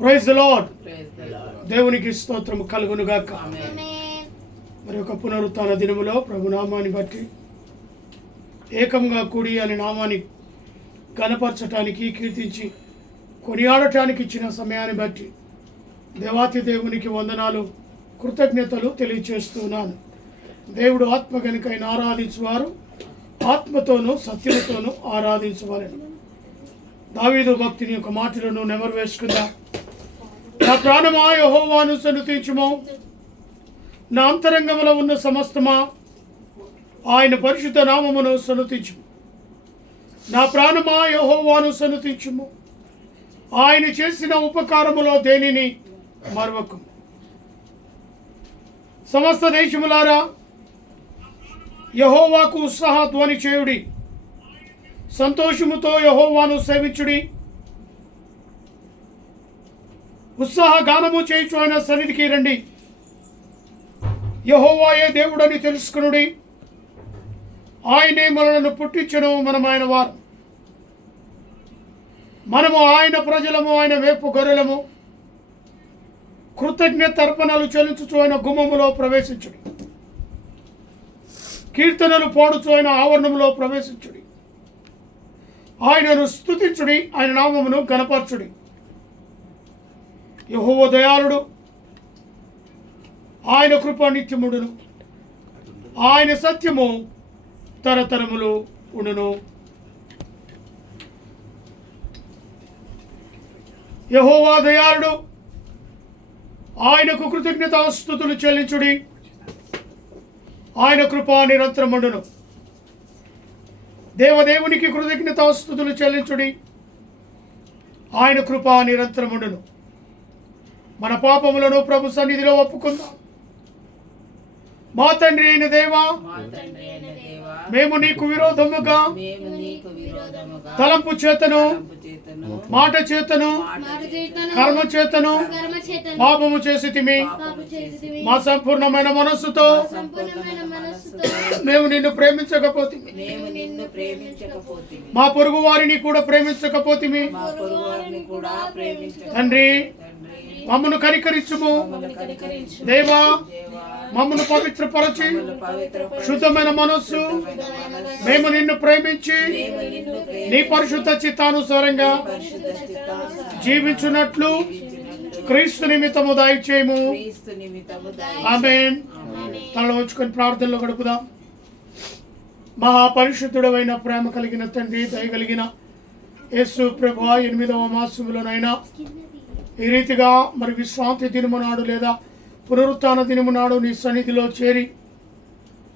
Praise the lord. దేవునికి స్తోత్రము కలుగును గాక. మరి ఒక పునరుత్థాన దినములో ప్రభు నామాన్ని బట్టి ఏకంగా కూడి అనే నామాన్ని కనపరచటానికి, కీర్తించి కొనియాడటానికి ఇచ్చిన సమయాన్ని బట్టి దేవాతి దేవునికి వందనాలు, కృతజ్ఞతలు తెలియచేస్తున్నాను. దేవుడు ఆత్మ గనుకైన ఆరాధించువారు ఆత్మతోనూ సత్యముతోనూ ఆరాధించవాలని దావీదు భక్తిని ఒక మాటలను నెమరు వేసుకుందాం. నా ప్రాణమా యెహోవాను సన్నుతించుము, నా అంతరంగములో ఉన్న సమస్తమా ఆయన పరిశుద్ధ నామమును సన్నుతించుము. నా ప్రాణమా యెహోవాను సన్నుతించుము, ఆయన చేసిన ఉపకారములో దేనిని మరవకు. సమస్త దేశములారా యెహోవాకు ఉత్సాహ ధ్వని చేయుడి, సంతోషముతో యెహోవాను సేవించుడి. ఉత్సాహ గానము చేయుచు ఆయన సన్నిధికి రండి. యెహోవాయే దేవుడని తెలుసుకునుడి, ఆయనే మనలను పుట్టించను, మనం ఆయన వారు. మనము ఆయన ప్రజలము, ఆయన వేపు గొర్రెలము. కృతజ్ఞత అర్పణలు చెల్లించుచు ఆయన గుమ్మములో ప్రవేశించుడి, కీర్తనలు పాడుచు ఆయన ఆవరణములో ప్రవేశించుడి. ఆయనను స్తుతించుడి, ఆయన నామమును గణపరచుడి. యెహోవా దయాళుడు, ఆయన కృప నిత్యముడును, ఆయన సత్యము తరతరములు ఉండును. యెహోవా దయాళుడు, ఆయనకు కృతజ్ఞతాస్తుతులు చెల్లించుడి, ఆయన కృప నిరంతరముండును. దేవదేవునికి కృతజ్ఞతాస్తుతులు చెల్లించుడి, ఆయన కృప నిరంతరముండును. మన పాపములను ప్రభు సన్నిధిలో ఒప్పుకుందాం. మా తండ్రి అయిన దేవా, మేము నీకు విరోధముగా తలంపు చేతను, మాట చేతను, కర్మ చేతను పాపము చేసితిమి. మా సంపూర్ణమైన మనస్సుతో మేము నిన్ను ప్రేమించకపోతిమి, మా పొరుగు వారిని కూడా ప్రేమించకపోతిమి. తండ్రి, మమ్మను కనికరించుము. దేవా, మమ్మను పవిత్రపరచి శుద్ధమైన మనస్సు మేము నిన్ను ప్రేమించి నీ పరిశుద్ధ చిత్తానుసారంగా జీవించున్నట్లు క్రీస్తు నిమిత్తము దయచేయము. ఆమేన్. తల ఉంచుకొని ప్రార్థనలో గడుపుదాం. మహాపరిశుద్ధుడైన ప్రేమ కలిగిన తండ్రి, దయగలిగిన యేసు ప్రభువా, 8వ మాసములోనైనా ఈ రీతిగా మరి విశ్రాంతి దినము నాడు లేదా పునరుత్థాన దినము నాడు నీ సన్నిధిలో చేరి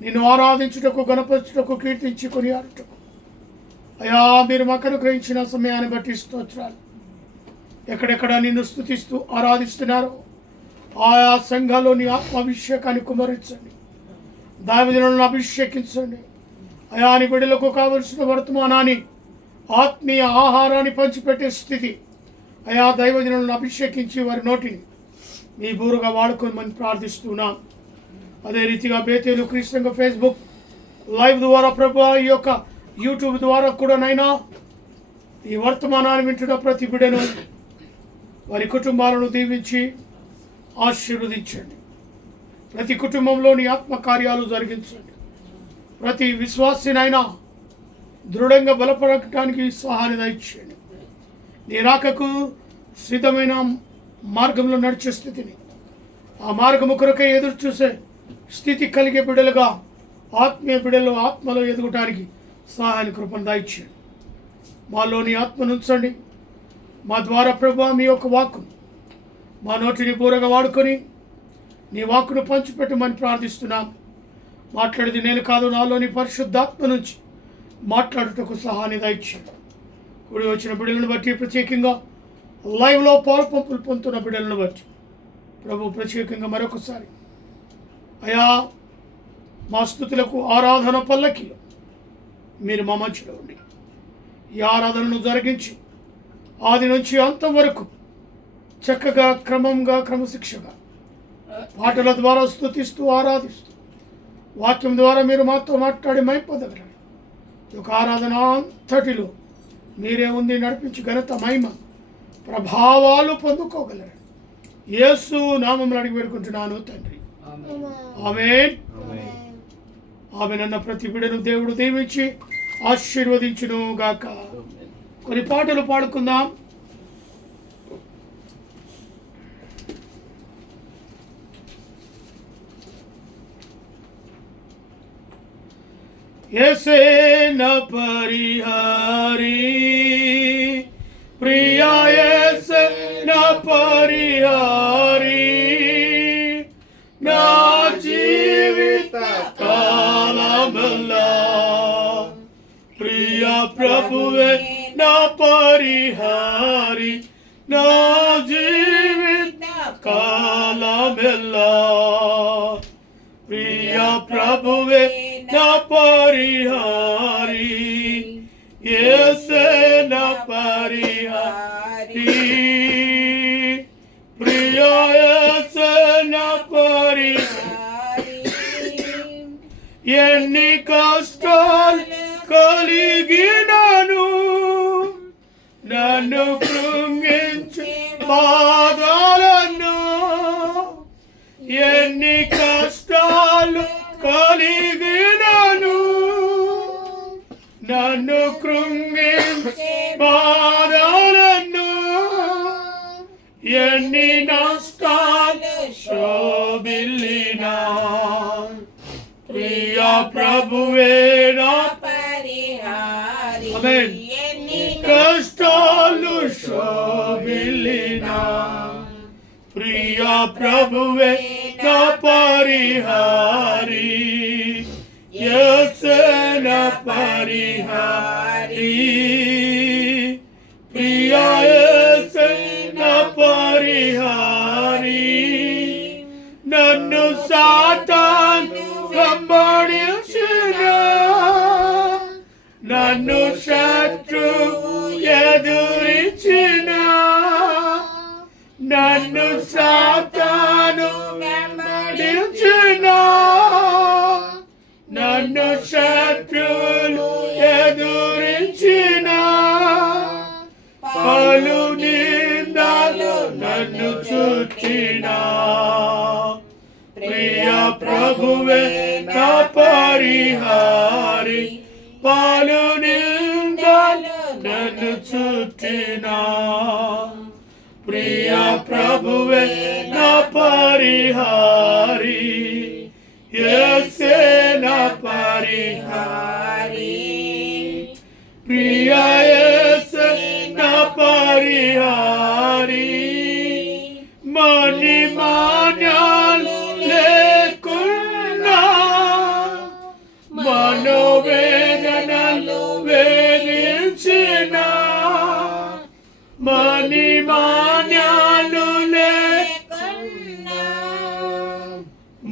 నిన్ను ఆరాధించుటకు, గణపరచుటకు, కీర్తించి కొనియాడుటకు అయా మీరు మాకు గ్రహించిన సమయాన్ని బట్టి స్తోత్రాలు. ఎక్కడెక్కడ నిన్ను స్తుతిస్తూ ఆరాధిస్తున్నారో ఆయా సంఘాల్లో నీ ఆత్మాభిషేకాన్ని కుమరించండి, దైవజనులను అభిషేకించండి. అయా నీ బిడ్డలకు కావలసిన వర్తమానాన్ని, ఆత్మీయ ఆహారాన్ని పంచిపెట్టే స్థితి అయా దైవజనులను అభిషేకించి వారి నోటిని మీ బూరుగా వాడుకోమని ప్రార్థిస్తున్నాం. అదే రీతిగా బేతేలు క్రీస్తు ఫేస్బుక్ లైవ్ ద్వారా ప్రభు, ఈ యొక్క యూట్యూబ్ ద్వారా కూడా నైనా ఈ వర్తమానాన్ని వింటున్న ప్రతి బిడ్డను, వారి కుటుంబాలను దీవించి ఆశీర్వదించండి. ప్రతి కుటుంబంలోని ఆత్మకార్యాలు జరిగించండి. ప్రతి విశ్వాసినైనా దృఢంగా బలపడటానికి సహాయం దయచేయండి. నీ రాకకు సిద్ధమైన మార్గంలో నడిచే స్థితిని, ఆ మార్గము కొరకై ఎదురు చూసే స్థితి కలిగే బిడ్డలుగా, ఆత్మీయ బిడ్డలు ఆత్మలో ఎదుగటానికి సహాయాన్ని కృపను దయచేయండి. మాలోని ఆత్మను ఉంచండి. మా ద్వారా ప్రభు మీ యొక్క వాక్కును మా నోటిని పూరగా వాడుకొని నీ వాక్కును పంచిపెట్టమని ప్రార్థిస్తున్నాం. మాట్లాడేది నేను కాదు, నాలోని పరిశుద్ధాత్మ నుంచి మాట్లాడుటకు సహాయాన్ని దయచేయండి. కూడి వచ్చిన బిడ్డలను బట్టి, ప్రత్యేకంగా లైవ్లో పాలు పంపులు పొందుతున్న బిడ్డలను బట్టి ప్రభు ప్రత్యేకంగా మరొకసారి అయా మా స్తుతులకు ఆరాధన పల్లకిలో మీరు మా మధ్యలో ఉండి ఈ ఆరాధనను జరిగించి ఆది నుంచి అంతం వరకు చక్కగా, క్రమంగా, క్రమశిక్షగా పాటల ద్వారా స్తుతిస్తూ ఆరాధిస్తూ వాక్యం ద్వారా మీరు మాతో మాట్లాడి మైపొందగలరు. ఈ యొక్క ఆరాధన అంతటిలో మీరే ఉంది నడిపించి ఘనత, మహిమ ప్రభావాలు పొందుకోగలరు. యేసు నామములో అడిగి వేడుకుంటున్నాను తండ్రి, ఆమేన్. ఆమేన్ అన్న ప్రతి బిడ్డను దేవుడు దీవించి ఆశీర్వదించును గాక. కొన్ని పాటలు పాడుకుందాం. యేసే నా పరిహారి, ప్రియా యేసే నా పరిహారి, నా జీవిత కాలమల్లా ప్రియ ప్రభువే నా పరిహారి, నా జీవిత కాలమల్లా ప్రియ ప్రభువే నా పరిహారి, యేసే నా పరిహారి, ప్రియా యేసే నా పరిహారి. ఎన్ని కష్టాలు కలిగినను నన్ను కృంగించి బాధలను, ఎన్ని కష్టాలు కలిగినను నన్ను కృంగించి బాధలను, ఎన్ని నష్టాలు శోభిల్లినా ప్రియా ప్రభువే నా పరిహారి, ఎన్ని కష్టాలు శోభిల్లినా ప్రియా ప్రభువే నా పరిహారి, యేసే నా పరిహారి, ప్రియా యేసే నా పరిహారి. నన్ను సాతాను వెంబడించిన, నన్ను శత్రువు ఎదురించిన, నన్ను సాతాను వెంబడించిన, నన్ను శత్రువులు ఎదురించిన, పలు నిందలు నన్ను చుట్టిన, ప్రియ ప్రభువే నా పరిహారి, పలు నిందలు నన్ను చుట్టిన, ప్రియ ప్రభువే నా పరిహారి, యేసే నా పరిహారి, ప్రియా యేసే నా పరిహారి. మణిమాన్యాలు లేకున్నా మనోవేదనలు వేధించిన, మణిమాన్యాలు లేకున్నా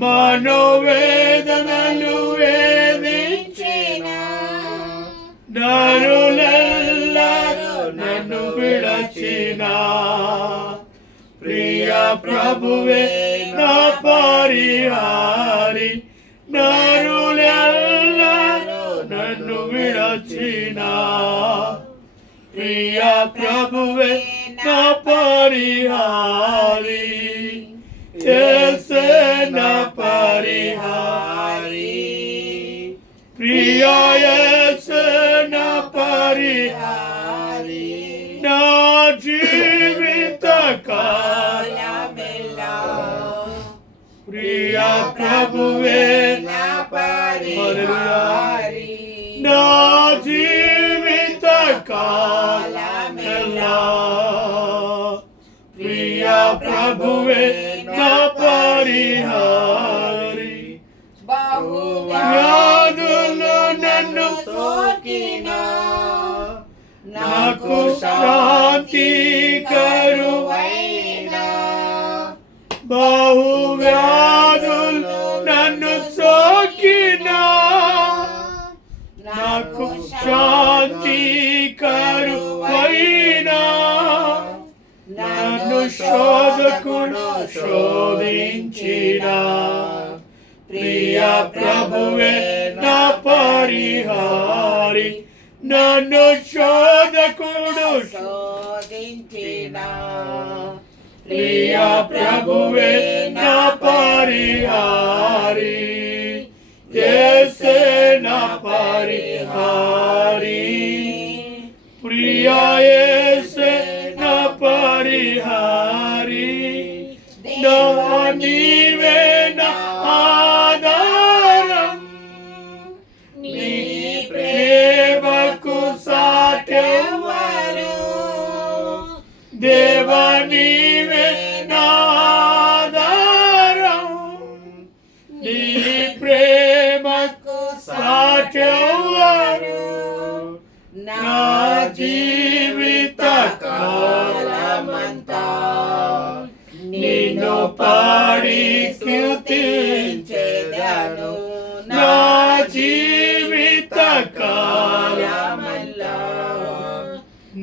మనోవేదనలు వేధించిన, నరులెల్లరూ నన్ను విడచిన, ప్రియ ప్రభువే నా పరిహారి, నరులెల్లరూ నన్ను విడచిన, ప్రియ ప్రభువే నా పరిహారి, యేసే నా పరిహారి, ప్రియా యేసే నా పరిహారి, నా జీవిత కాలమెల్లా ప్రియా ప్రభువే నా పరిహారి, నా జీవిత కాలమెల్లా ప్రియా ప్రభువే నా పరిహారి. బహువ్యాధులు నన్ను సోకినా నాకు శాంతి కరువైనా, బహువ్యాధులు నన్ను సోకినా నాకు శాంతి కరువైనా, నన్ను శోధకుడు శోధించిన, ప్రియ ప్రభువే నా పరిహారి, నన్ను శోధకుడు శోధించిన, ప్రియ ప్రభువే నా పరిహారి, యేసే నా పరిహారి, ప్రియ యేసే నా పరిహారి, నీవే నా ఆధారం, నీ ప్రేమకు సాటెవ్వరు, దేవా నీవే నా ఆధారం, నీ ప్రేమకు సాటెవ్వరు, నా జీవిత కాలమంతా నిన్ను పాడి స్తుతించెదను, నా జీవిత కాలమంతా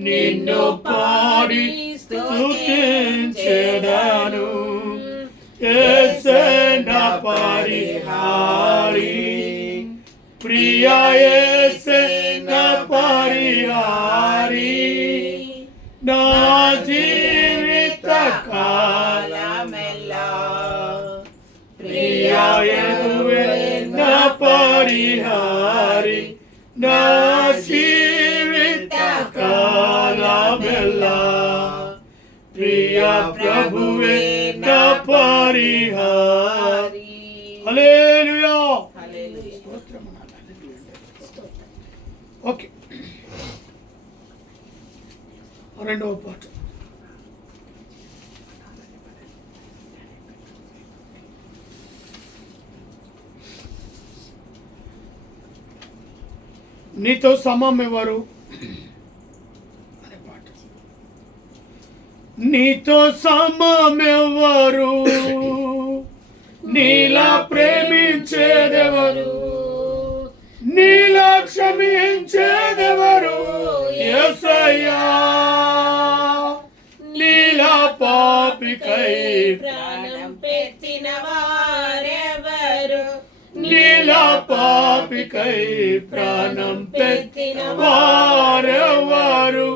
నిన్ను పాడి స్తుతించెదను, యేసే నా పరిహారి, ప్రియ యేసే నా పరిహారి, నా జీవిత కాలమెల్లా ప్రియ యేసువే నా పరిహారి, నా జీవిత కాలమెల్లా ప్రియ ప్రభువే నా పరిహారి. హల్లెలూయా. ఓకే, రెండవ పాట. నీతో సమం ఎవరు అనే పాట. నీతో సమమెవరు, నీలా ప్రేమించేదెవరు, నీలా క్షమించేదెవరు, యేసయ్యా నీలా పాపికై ప్రాణం పెట్టిన వారెవరు, నీలా పాపికై ప్రాణం పెట్టిన వారెవరు,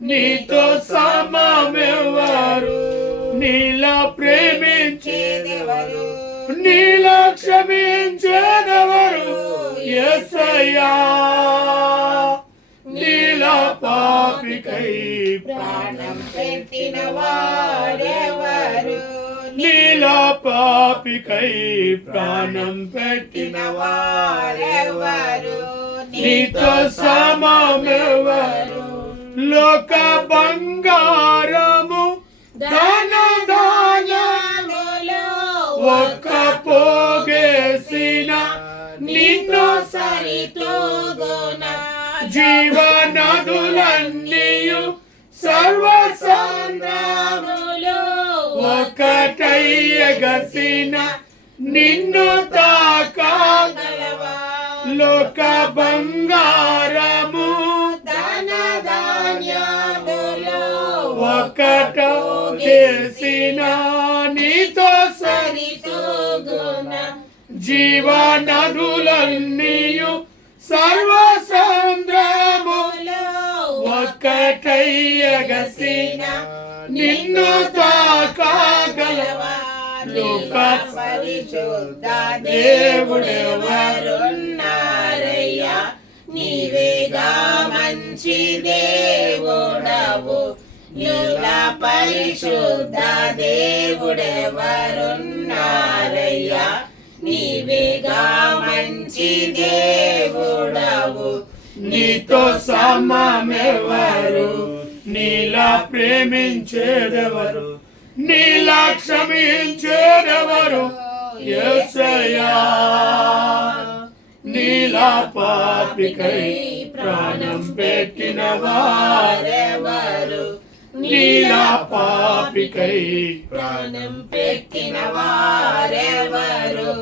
నీతో సమమెవరు, నీలా ప్రేమించేదెవరు, నీలా క్షమించేదెవరు, యేసయ్యా నీలా పాపికై ప్రాణం పెట్టిన వారెవరు, నీలా పాపికై ప్రాణం పెట్టిన వారెవరు, నీతో సమమెవరు, లోక బంగారము ధన ధాన్యములో ఒక్క పోగేసిన నిన్ను సరితూగున, జీవనదులన్నీయు సర్వసాంద్రములు ఒకటయ్యగసిన నిన్ను తాకగలవా, లోక బంగారము ధన ధాన్యములో ఒకట చేసిన నీతో సరితూగున, జీవనదులన్నీయు సర్వసాంద్రములు ఒక్కటయ్యగసిన నిన్ను తాకగలవా, లోక పరిశుద్ధ దేవుడెవరున్నారయ్యా, నీవేగా మంచి దేవుడవు, నీలా పరిశుద్ధ దేవుడెవరున్నారయ్యా, నీవేగా మంచి దేవుడవు, నీతో సమమెవరు, నీలా ప్రేమించేదెవరు, నీలా క్షమించేదెవరు, యేసయ్యా నీలా పాపికై ప్రాణం పెట్టిన వారెవరు, నీలా పాపికై ప్రాణం పెట్టిన వారెవరు,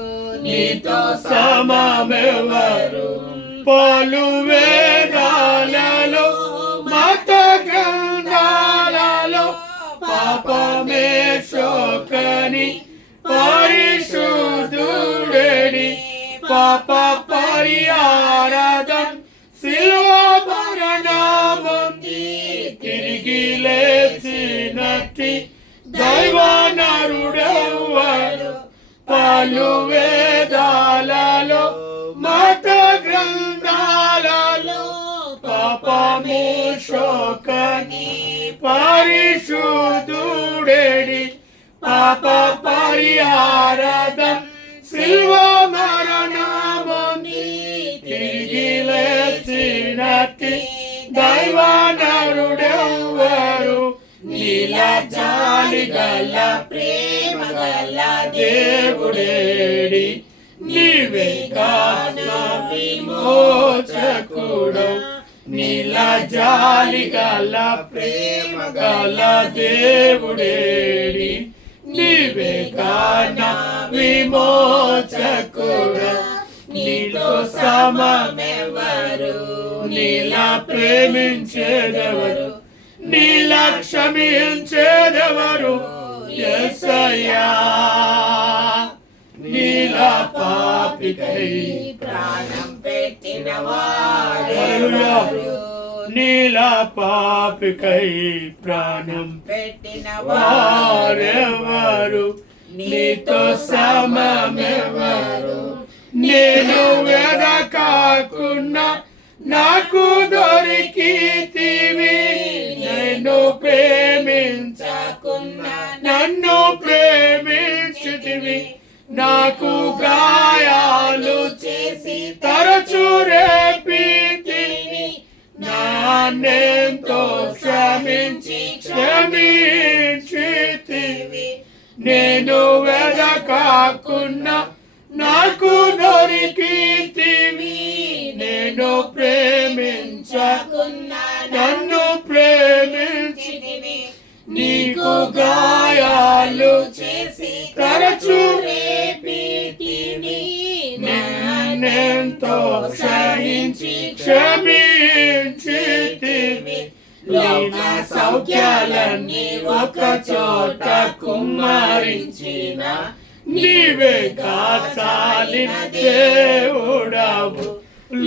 నీతో సమమెవరు, పలు వేదాలలో మత గ్రంథాలలో పాపమే శోకని పరిశుద్ధుడని పాప పరిహారదం శిలువ మరణమొంది తిరిగి లేచి చేసినట్టి దైవనరుడెవ్వరు పలు వేదాలలో మత గ్రంథాలలో పాపము శోకని పరిశుద్ధుడేడి పాప పరిహారదం శిల్వ మరణముని తిరిగి లేచినట్టి దైవనరుడెవ్వరు నీల జాలి గల ప్రేమ గల దేవుడేడి నీవే గాన విమోచకుడు నీల జాలి గల ప్రేమ గల దేవుడేడి నీవే గాన విమోచకుడు నీలో సమమెవరు నీలా ప్రేమించేదెవరు నీలా క్షమించేదెవరు యేసయ్యా నీలా పాపికై ప్రాణం పెట్టిన వారెవరు నీలా పాపికై ప్రాణం పెట్టిన వారెవరు నీతో సమమెవరు నేను వెదకాకున్నా నాకు దొరికితివి నేను ప్రేమించకున్నా నన్ను ప్రేమించితివి నాకు గాయాలు చేసి తరచు రేపితివి నాన్నెంతో క్షమించితివి నేను వెదకాకున్నా నాకు దొరికితివి నేను ప్రేమించకున్నా నన్ను ప్రేమించితివి నీకు గాయాలు చేసి తరచు రేపితివి నన్నెంతో క్షమించితివి లోక సౌఖ్యాలన్నీ ఒక చోట కుమ్మరించిన నీవే కాచాలిన దేవుడవు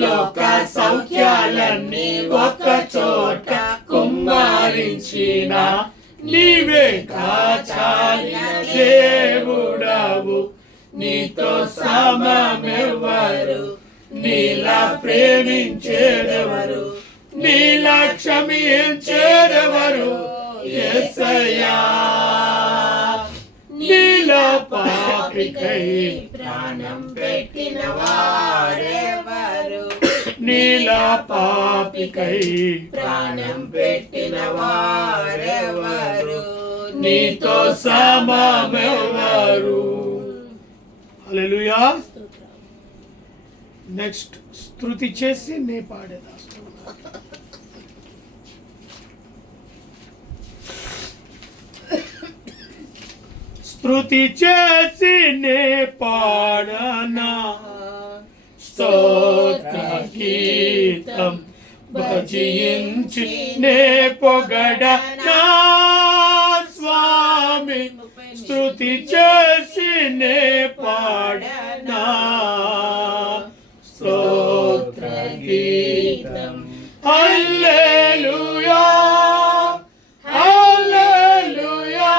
లోక సౌఖ్యాలన్నీ ఒక చోట కుమ్మరించిన నీవే కాచాలిన దేవుడవు నీతో సమమెవరు నీలా ప్రేమించేదెవరు నీలా క్షమించేదెవరు యేసయ్యా నీలా పాపికై ప్రాణం పెట్టిన వారెవరు నీలా పాపికై ప్రాణం పెట్టిన వారెవరు నీతో సమమెవరు హల్లెలూయా నెక్స్ట్ స్తుతి చేసి నే పాడేదా స్తుతి చేసి నే పాడనా స్తోత్ర గీతం భజించి నే పొగడనా స్వామి స్తుతి చేసి నే పాడనా స్తోత్ర గీతం హల్లెలూయా హల్లెలూయా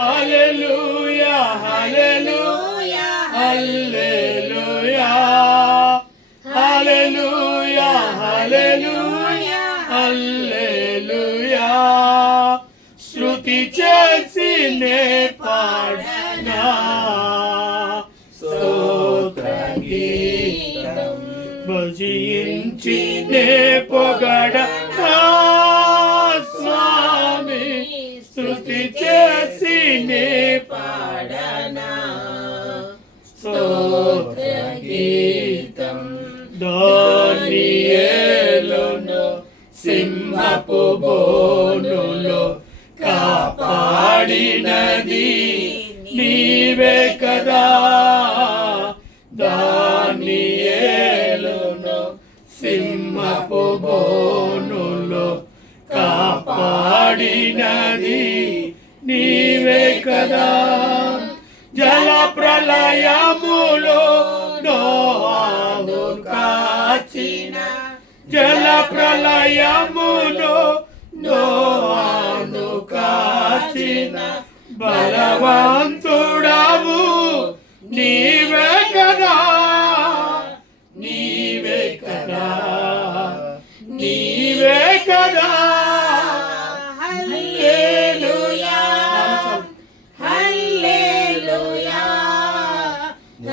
హల్లెలూయా హల్లెలూయా హల్లెలూయా హల్లెలూయా హల్లెలూయా హల్లెలూయా శృతి చేసి నే పాడనా స్తోత్ర గీతం భజించి నే పొగడనా స్వామి స్తుతి చేసి నే పాడనా స్తోత్ర గీతం దానియేలును సింహపు బోనులో కాపాడినది నీవే కదా దానియేలును సింహపు బోనులో కాపాడినది నీవే కదా జల ప్రళయములో నోహాను కాచిన జల ప్రళయములో నోహాను బలవంతుడవు నీవే కదా, నీవే కదా, నీవే కదా. హల్లెలూయా హల్లెలూయా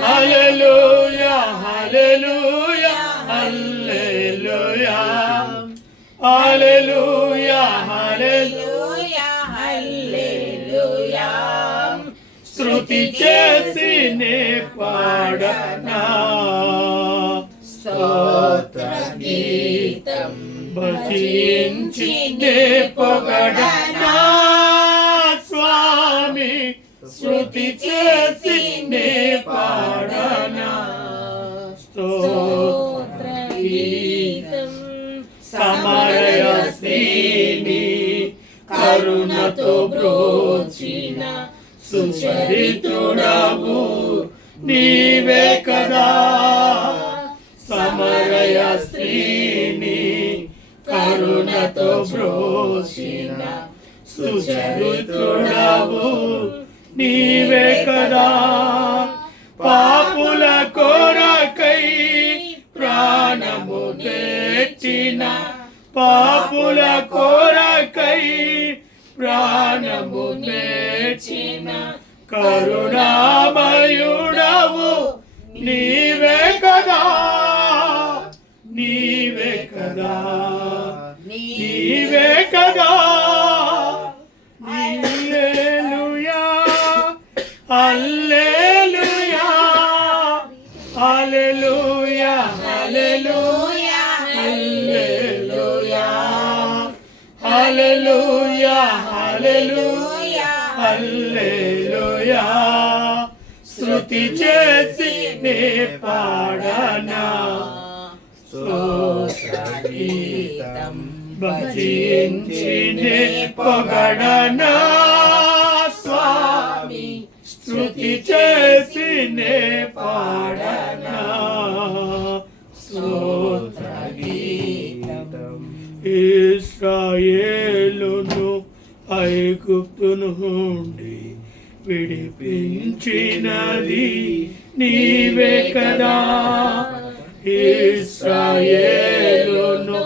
హల్లెలూయా హల్లెలూయా హల్లెలూయా హల్లెలూయా హల్లెలూయా హల్లెలూయా స్తుతి చేసి నే పాడనా స్తోత్ర గీతం భజించి నే పొగడనా స్వామి, స్తుతి చేసి నే పాడనా స్తోత్ర గీతం. సమరయ శ్రీని కరుణతో బ్రోచిన సుచరితుడవు నీవే కదా, సమరయ స్త్రీని కరుణతో బ్రోచిన సుచరితుడవు నీవే కదా. పాపుల కొరకై ప్రాణము తెచ్చిన, పాపుల కొరకై ప్రాణము తెచ్చిన కరుణామయుడవు నీవే కదా, నీవే కదా, నీవే కదా. హల్లెలూయా హల్లెలూయా హల్లెలూయా హల్లెలూయా హల్లెలూయా హల్లెలూయా హల్లెలూయా హల్లెలూయా స్తుతి చేసి నే పాడనా స్తోత్ర గీతం భజించి నే పొగడనా స్వామి, స్తుతి చేసి నే పాడనా స్తోత్ర గీతం. ఇశ్రాయేలును ఐగుప్తు నుండి విడిపించినది నీవే కదా, ఇశ్రాయేలును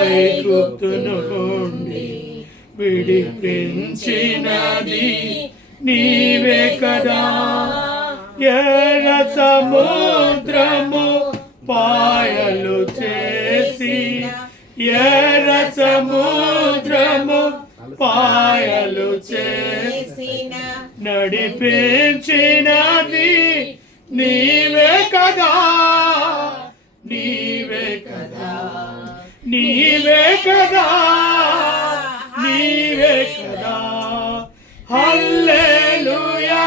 ఐగుప్తు నుండి విడిపించినది నీవే కదా. ఎర్ర సముద్రము పాయలు చేసి, ఎర్ర సముద్రము పాయలు చేసి నడిపించినది నీవే కదా, నీవే కదా, నీవే కదా, నీవే కదా. హల్లెలూయా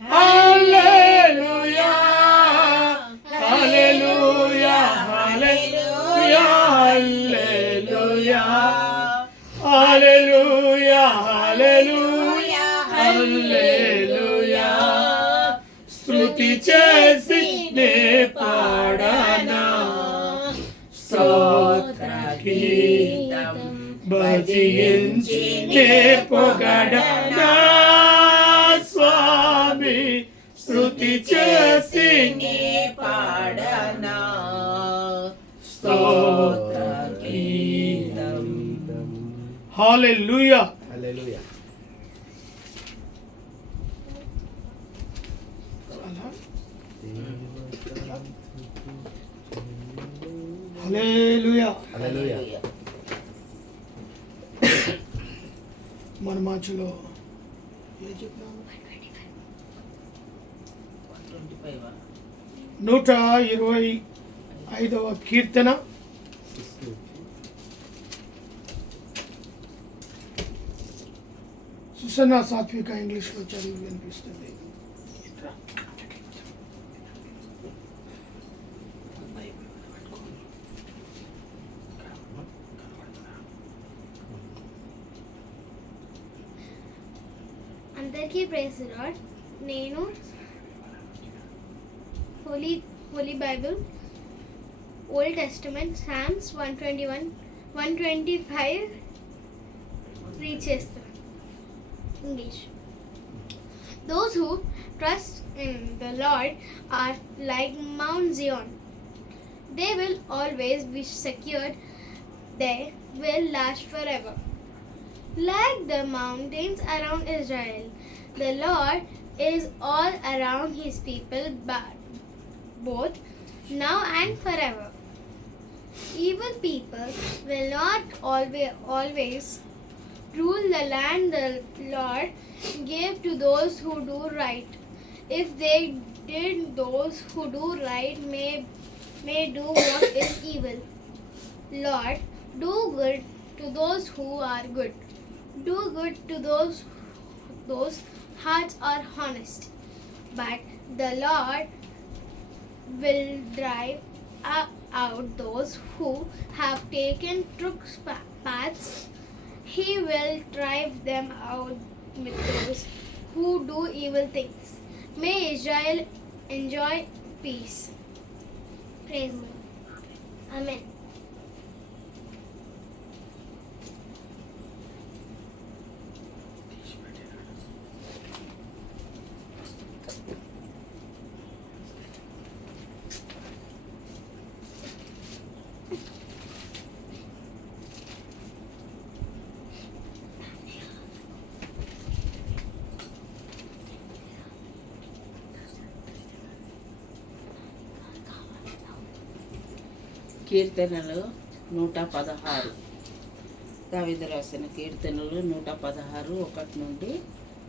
హల్లెలూయా హల్లెలూయా హల్లెలూయా హల్లెలూయా హల్లెలూయా హల్లెలూయా స్తుతి చేసి నే పాడనా స్తోత్ర గీతం భజించి నే పొగడనా స్వామి, స్తుతి చేసి నే పాడనా స్తోత్ర గీతం. హల్లెలూయా హల్లెలూయా. హల్లెలూయా హల్లెలూయా. మన మధ్యలో ఏం చెప్పినాము? 125వ కీర్తన సుసన్న సాత్విక ఇంగ్లీష్లో చదివి వినిపిస్తుంది. అందరికీ ప్రైజ్ లార్డ్. నేను Holy Bible Old Testament Psalms 121 125 read చేస్తాను. English. Those who trust in the Lord are like Mount Zion. They will always be secured. They will last forever. Like the mountains around Israel, the Lord is all around his people, both now and forever. Evil people will not always rule the land the Lord gave to those who do right. If they did, those who do right may do what is evil. Lord, do good to those who are good. Do good to those hearts are honest. But the Lord will drive out those who have taken crooked paths. He will drive them out with those who do evil things. May Israel enjoy peace. Praise the Lord. Amen. కీర్తనలు 116. దావీదు రాసిన కీర్తనలు 116 1 నుండి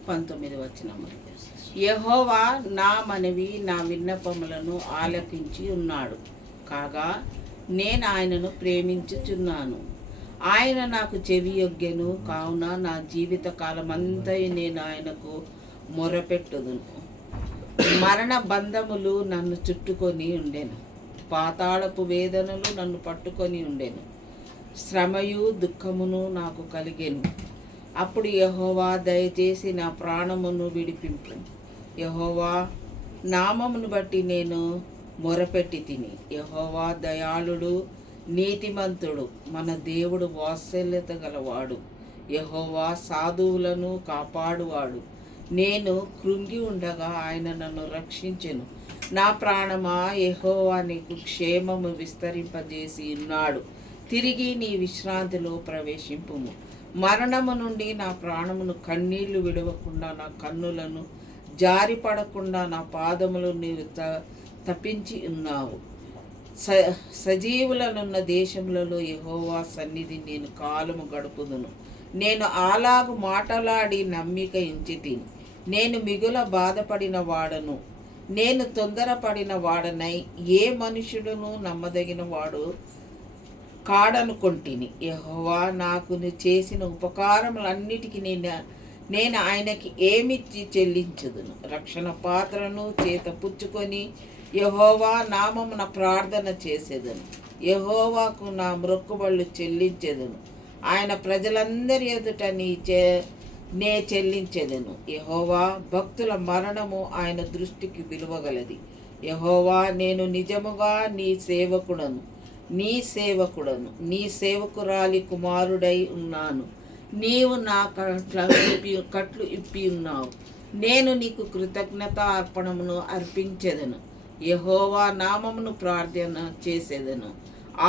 19 వచనములు. యెహోవా నా మనవి నా విన్నపములను ఆలకించి ఉన్నాడు కాగా నేను ఆయనను ప్రేమించుచున్నాను. ఆయన నాకు చెవియొగ్గెను కావున నా జీవిత కాలమంతయు నేను ఆయనకు మొరపెట్టుదును. మరణ బంధములు నన్ను చుట్టుకొని ఉండెను, పాతాళపు వేదనలు నన్ను పట్టుకొని ఉండెను, శ్రమయు దుఃఖమును నాకు కలిగెను. అప్పుడు యెహోవా దయచేసి నా ప్రాణమును విడిపింపు. యెహోవా నామమును బట్టి నేను మొరపెట్టి తిని. యెహోవా దయాళుడు నీతిమంతుడు, మన దేవుడు వాత్సల్యత గలవాడు. యెహోవా సాధువులను కాపాడువాడు. నేను కృంగి ఉండగా ఆయన నన్ను రక్షించెను. నా ప్రాణమా, యెహోవా నీకు క్షేమము విస్తరింపజేసి ఉన్నాడు. తిరిగి నీ విశ్రాంతిలో ప్రవేశింపుము. మరణము నుండి నా ప్రాణమును కన్నీళ్లు విడవకుండా, నా కన్నులను జారిపడకుండా నా పాదములు నీవు తప్పించి ఉన్నావు. సజీవులనున్న దేశములలో యెహోవా సన్నిధి నేను కాలము గడుపుదును. నేను అలాగు మాటలాడి నమ్మిక ఇంచితిని. నేను మిగుల బాధపడిన వాడను, నేను తొందరపడిన వాడనై ఏ మనుషుడును నమ్మదగిన వాడు కాడనుకొంటిని. యెహోవా నాకు చేసిన ఉపకారములన్నిటికీ నేను ఆయనకి ఏమిచ్చి చెల్లించుదును. రక్షణ పాత్రను చేత పుచ్చుకొని యెహోవా నామమున ప్రార్థన చేసేదను. యెహోవాకు నా మ్రొక్కుబళ్ళు చెల్లించెదను. ఆయన ప్రజలందరి ఎదుట నే చెల్లించెదను. యెహోవా భక్తుల మరణము ఆయన దృష్టికి విలువగలది. యెహోవా నేను నిజముగా నీ సేవకుడను, నీ సేవకురాలి కుమారుడై ఉన్నాను. నీవు నా కట్లు ఇప్పి ఉన్నావు. నేను నీకు కృతజ్ఞత అర్పణమును అర్పించెదను. యెహోవా నామమును ప్రార్థన చేసేదను.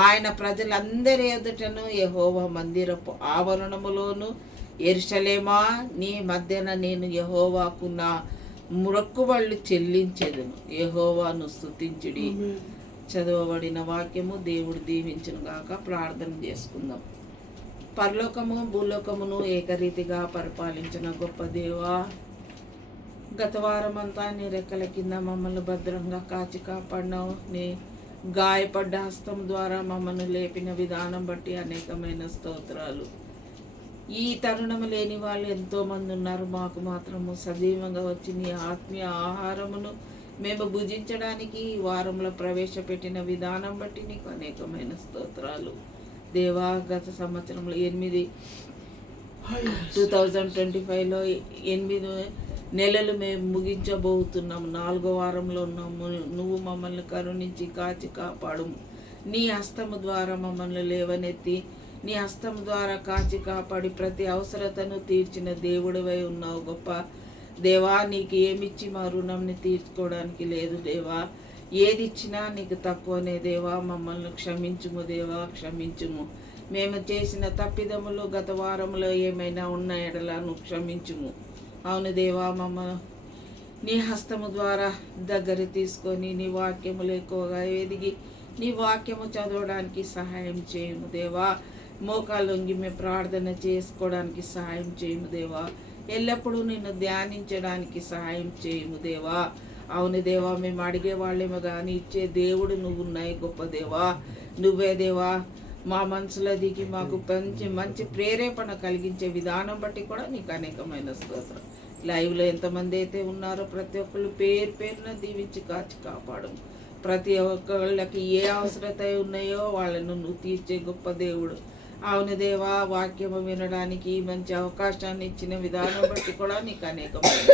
ఆయన ప్రజలందరి ఎదుటను యెహోవా మందిరపు ఆవరణములోను, యెరూషలేమా నీ మధ్యన నేను యెహోవాకు నా మ్రొక్కుబళ్ళు చెల్లించెదను. యెహోవాను స్తుతించుడి. చదవబడిన వాక్యము దేవుడు దీవించును గాక. ప్రార్థన చేసుకుందాం. పరలోకము భూలోకమును ఏకరీతిగా పరిపాలించిన గొప్ప దేవా, గత వారమంతా నీ రెక్కల కింద మమ్మల్ని భద్రంగా కాచి కాపాడినావు. నీ గాయపడ్డ హస్తం ద్వారా మమ్మల్ని లేపిన విధానం బట్టి అనేకమైన స్తోత్రాలు. ఈ తరుణము లేని వాళ్ళు ఎంతోమంది ఉన్నారు. మాకు మాత్రము సజీవంగా వచ్చి నీ ఆత్మీయ ఆహారమును మేము భుజించడానికి ఈ వారంలో ప్రవేశపెట్టిన విధానం బట్టి నీకు అనేకమైన స్తోత్రాలు. దేవా, గత సంవత్సరంలో 2025లో 8 నెలలు మేము ముగించబోతున్నాము. 4వ వారంలో ఉన్నాము. నువ్వు మమ్మల్ని కరుణించి కాచి కాపాడు. నీ హస్తము ద్వారా మమ్మల్ని లేవనెత్తి నీ హస్తం ద్వారా కాచి కాపాడి ప్రతి అవసరతను తీర్చిన దేవుడివై ఉన్నావు గొప్ప దేవా. నీకు ఏమిచ్చి మా రుణంని తీర్చుకోవడానికి లేదు దేవా. ఏది ఇచ్చినా నీకు తక్కువనే దేవా. మమ్మల్ని క్షమించుము దేవా, క్షమించుము. మేము చేసిన తప్పిదములు గత వారంలో ఏమైనా ఉన్న ఎడలా నువ్వు క్షమించుము. అవును దేవా, మమ్మల్ని నీ హస్తము ద్వారా దగ్గర తీసుకొని నీ వాక్యములు ఎక్కువగా ఎదిగి నీ వాక్యము చదవడానికి సహాయం చేయము దేవా. మోకాళ్ళొంగి మేము ప్రార్థన చేసుకోవడానికి సహాయం చేయము దేవా. ఎల్లప్పుడూ నిన్ను ధ్యానించడానికి సహాయం చేయము దేవా. అవును దేవా, మేము అడిగే వాళ్ళేమో కానీ ఇచ్చే దేవుడు నువ్వు ఉన్నాయి గొప్ప దేవా. నువ్వే దేవా. మా మనసులో దిగి మాకు మంచి ప్రేరేపణ కలిగించే విధానం బట్టి కూడా నీకు అనేకమైన స్తోత్రం. లైవ్లో ఎంతమంది అయితే ఉన్నారో ప్రతి ఒక్కళ్ళు పేరు పేరున దీవించి కాచి కాపాడు. ప్రతి ఒక్కళ్ళకి ఏ అవసరత ఉన్నాయో వాళ్ళను నువ్వు తీర్చే గొప్ప దేవుడు. అవును దేవా, వాక్యము వినడానికి మంచి అవకాశాన్ని ఇచ్చిన విధానం బట్టి కూడా నీకు అనేకమైన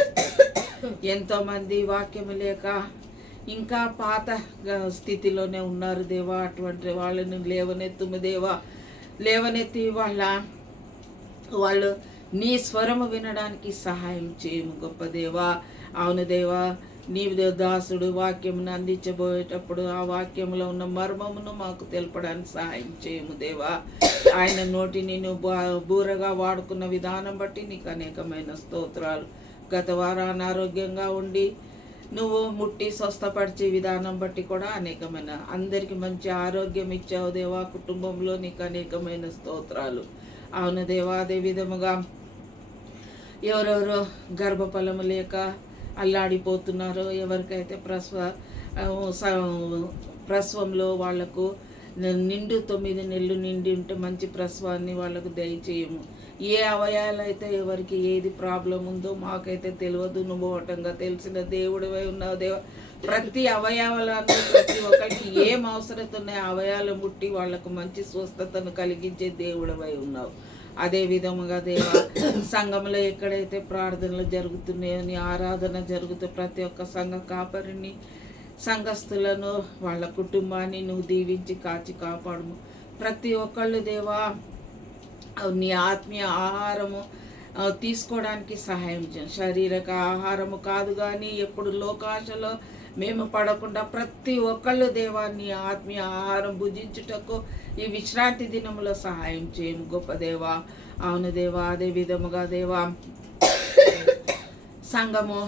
ఎంతోమంది వాక్యము లేక ఇంకా పాత స్థితిలోనే ఉన్నారు దేవా. అటువంటి వాళ్ళని లేవనెత్తుము దేవా. లేవనెత్తి వాళ్ళు నీ స్వరము వినడానికి సహాయం చేయము గొప్ప దేవా. అవును దేవా, నీ దాసుడు వాక్యమును అందించబోయేటప్పుడు ఆ వాక్యంలో ఉన్న మర్మమును మాకు తెలపడానికి సహాయం చేయము దేవా. ఆయన నోటిని నువ్వు బూరగా వాడుకున్న విధానం బట్టి నీకు అనేకమైన స్తోత్రాలు. గత వారం అనారోగ్యంగా ఉండి నువ్వు ముట్టి స్వస్థపరిచే విధానం బట్టి కూడా అనేకమైన అందరికీ మంచి ఆరోగ్యం ఇచ్చావు దేవా. కుటుంబంలో నీకు అనేకమైన స్తోత్రాలు. అవును దేవా, అదే విధముగా ఎవరెవరో గర్భఫలము లేక అల్లాడిపోతున్నారో, ఎవరికైతే ప్రసవంలో వాళ్లకు నిండు 9 నెలలు నిండి ఉంటే మంచి ప్రసవాన్ని వాళ్ళకు దయచేయము. ఏ అవయాలు అయితే ఎవరికి ఏది ప్రాబ్లం ఉందో మాకైతే తెలియదు, నువ్వు ఓటంగా తెలిసిన దేవుడివై ఉన్నావు దేవా. ప్రతి అవయవాలను ప్రతి ఒక్కరికి ఏం అవసరత ఉన్నాయో అవయాలు ముట్టి వాళ్లకు మంచి స్వస్థతను కలిగించే దేవుడివై ఉన్నావు. అదే విధముగా దేవా, సంఘంలో ఎక్కడైతే ప్రార్థనలు జరుగుతున్నాయో, నీ ఆరాధన జరుగుతూ ప్రతి ఒక్క సంఘ కాపరిని సంఘస్థులను వాళ్ళ కుటుంబాన్ని నువ్వు దీవించి కాచి కాపాడము. ప్రతి ఒక్కళ్ళు దేవా నీ ఆత్మీయ ఆహారము తీసుకోవడానికి సహాయం చేయం. శారీరక ఆహారము కాదు కానీ ఎప్పుడు లోకాశలో మేము పడకుండా ప్రతి ఒక్కళ్ళు దేవా నీ ఆత్మీయ ఆహారం భుజించుటకు ఈ విశ్రాంతి దినములో సహాయం చేయము గొప్ప దేవా. అవును దేవా, అదే విధముగా దేవా సంఘము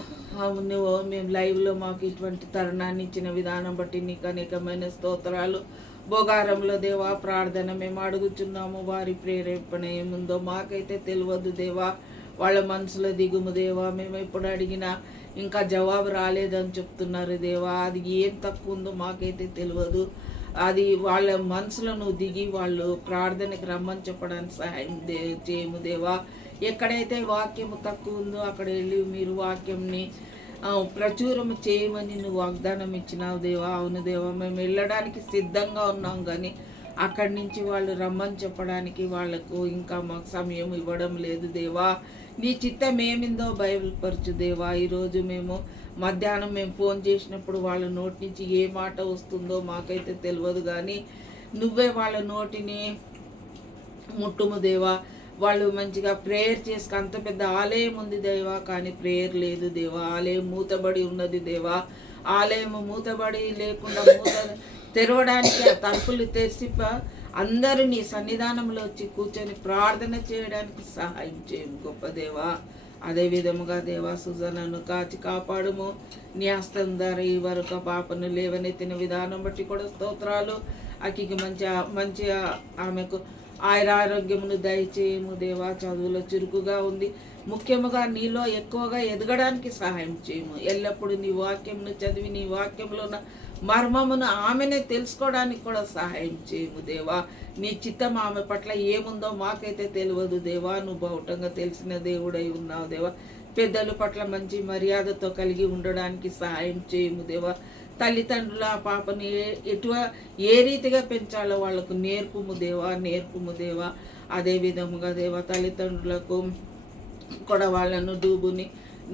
నువ్వు మేము లైవ్లో మాకు ఇటువంటి తరుణాన్ని ఇచ్చిన విధానం బట్టి నీకు అనేకమైన స్తోత్రాలు. భోగారంలో దేవా ప్రార్థన మేము అడుగుచున్నాము. వారి ప్రేరేపణ ఏముందో మాకైతే తెలియదు దేవా. వాళ్ళ మనసులో దిగుము దేవా. మేము ఎప్పుడు అడిగినా ఇంకా జవాబు రాలేదని చెప్తున్నారు దేవా. అది ఏం తక్కువ ఉందో మాకైతే తెలియదు. అది వాళ్ళ మనసులో నువ్వు దిగి వాళ్ళు ప్రార్థనకి రమ్మని చెప్పడానికి సహాయం చేయము దేవా. ఎక్కడైతే వాక్యము తక్కువ ఉందో అక్కడ వెళ్ళి మీరు వాక్యంని ప్రచురము చేయమని నువ్వు వాగ్దానం ఇచ్చినావు దేవా. అవును దేవా, మేము వెళ్ళడానికి సిద్ధంగా ఉన్నాం కానీ అక్కడి నుంచి వాళ్ళు రమ్మని చెప్పడానికి వాళ్లకు ఇంకా మాకు సమయం ఇవ్వడం లేదు దేవా. నీ చిత్తం ఏమిందో బైబిల్ పరచు దేవా. ఈరోజు మేము మధ్యాహ్నం మేము ఫోన్ చేసినప్పుడు వాళ్ళ నోటి నుంచి ఏ మాట వస్తుందో మాకైతే తెలియదు కానీ నువ్వే వాళ్ళ నోటిని ముట్టుము దేవా. వాళ్ళు మంచిగా ప్రేయర్ చేసుకు అంత పెద్ద ఆలయం ఉంది దేవా కానీ ప్రేయర్ లేదు దేవా. ఆలయం మూతబడి ఉన్నది దేవా. ఆలయం మూతబడి లేకుండా తెరవడానికి ఆ తలుపులు తెరిచి అందరూ నీ సన్నిధానంలో వచ్చి కూర్చొని ప్రార్థన చేయడానికి సహాయం చేయము గొప్ప దేవా. అదే విధముగా దేవా సుజనను కాచి కాపాడుము. నీ హస్తం ద్వారా ఈ వరకు పాపను లేవనెత్తిన విధానం బట్టి కూడా స్తోత్రాలు. అకికి మంచి ఆమెకు ఆరోగ్యమును దయచేయము దేవా. చదువులో చురుకుగా ఉంది, ముఖ్యముగా నీలో ఎక్కువగా ఎదగడానికి సహాయం చేయము. ఎల్లప్పుడూ నీ వాక్యంను చదివి నీ వాక్యంలో ఉన్న మర్మమును ఆమెనే తెలుసుకోవడానికి కూడా సహాయం చేయము దేవా. నీ చిత్తం ఆమె పట్ల ఏముందో మాకైతే తెలియదు దేవా. నువ్వు బహుటంగా తెలిసిన దేవుడై ఉన్నావు దేవా. పెద్దల పట్ల మంచి మర్యాదతో కలిగి ఉండడానికి సహాయం చేయము దేవా. తల్లిదండ్రులు ఆ పాపని ఏ రీతిగా పెంచాలో వాళ్ళకు నేర్పుము దేవా. అదే విధముగా దేవా తల్లిదండ్రులకు కూడా వాళ్ళను డూబుని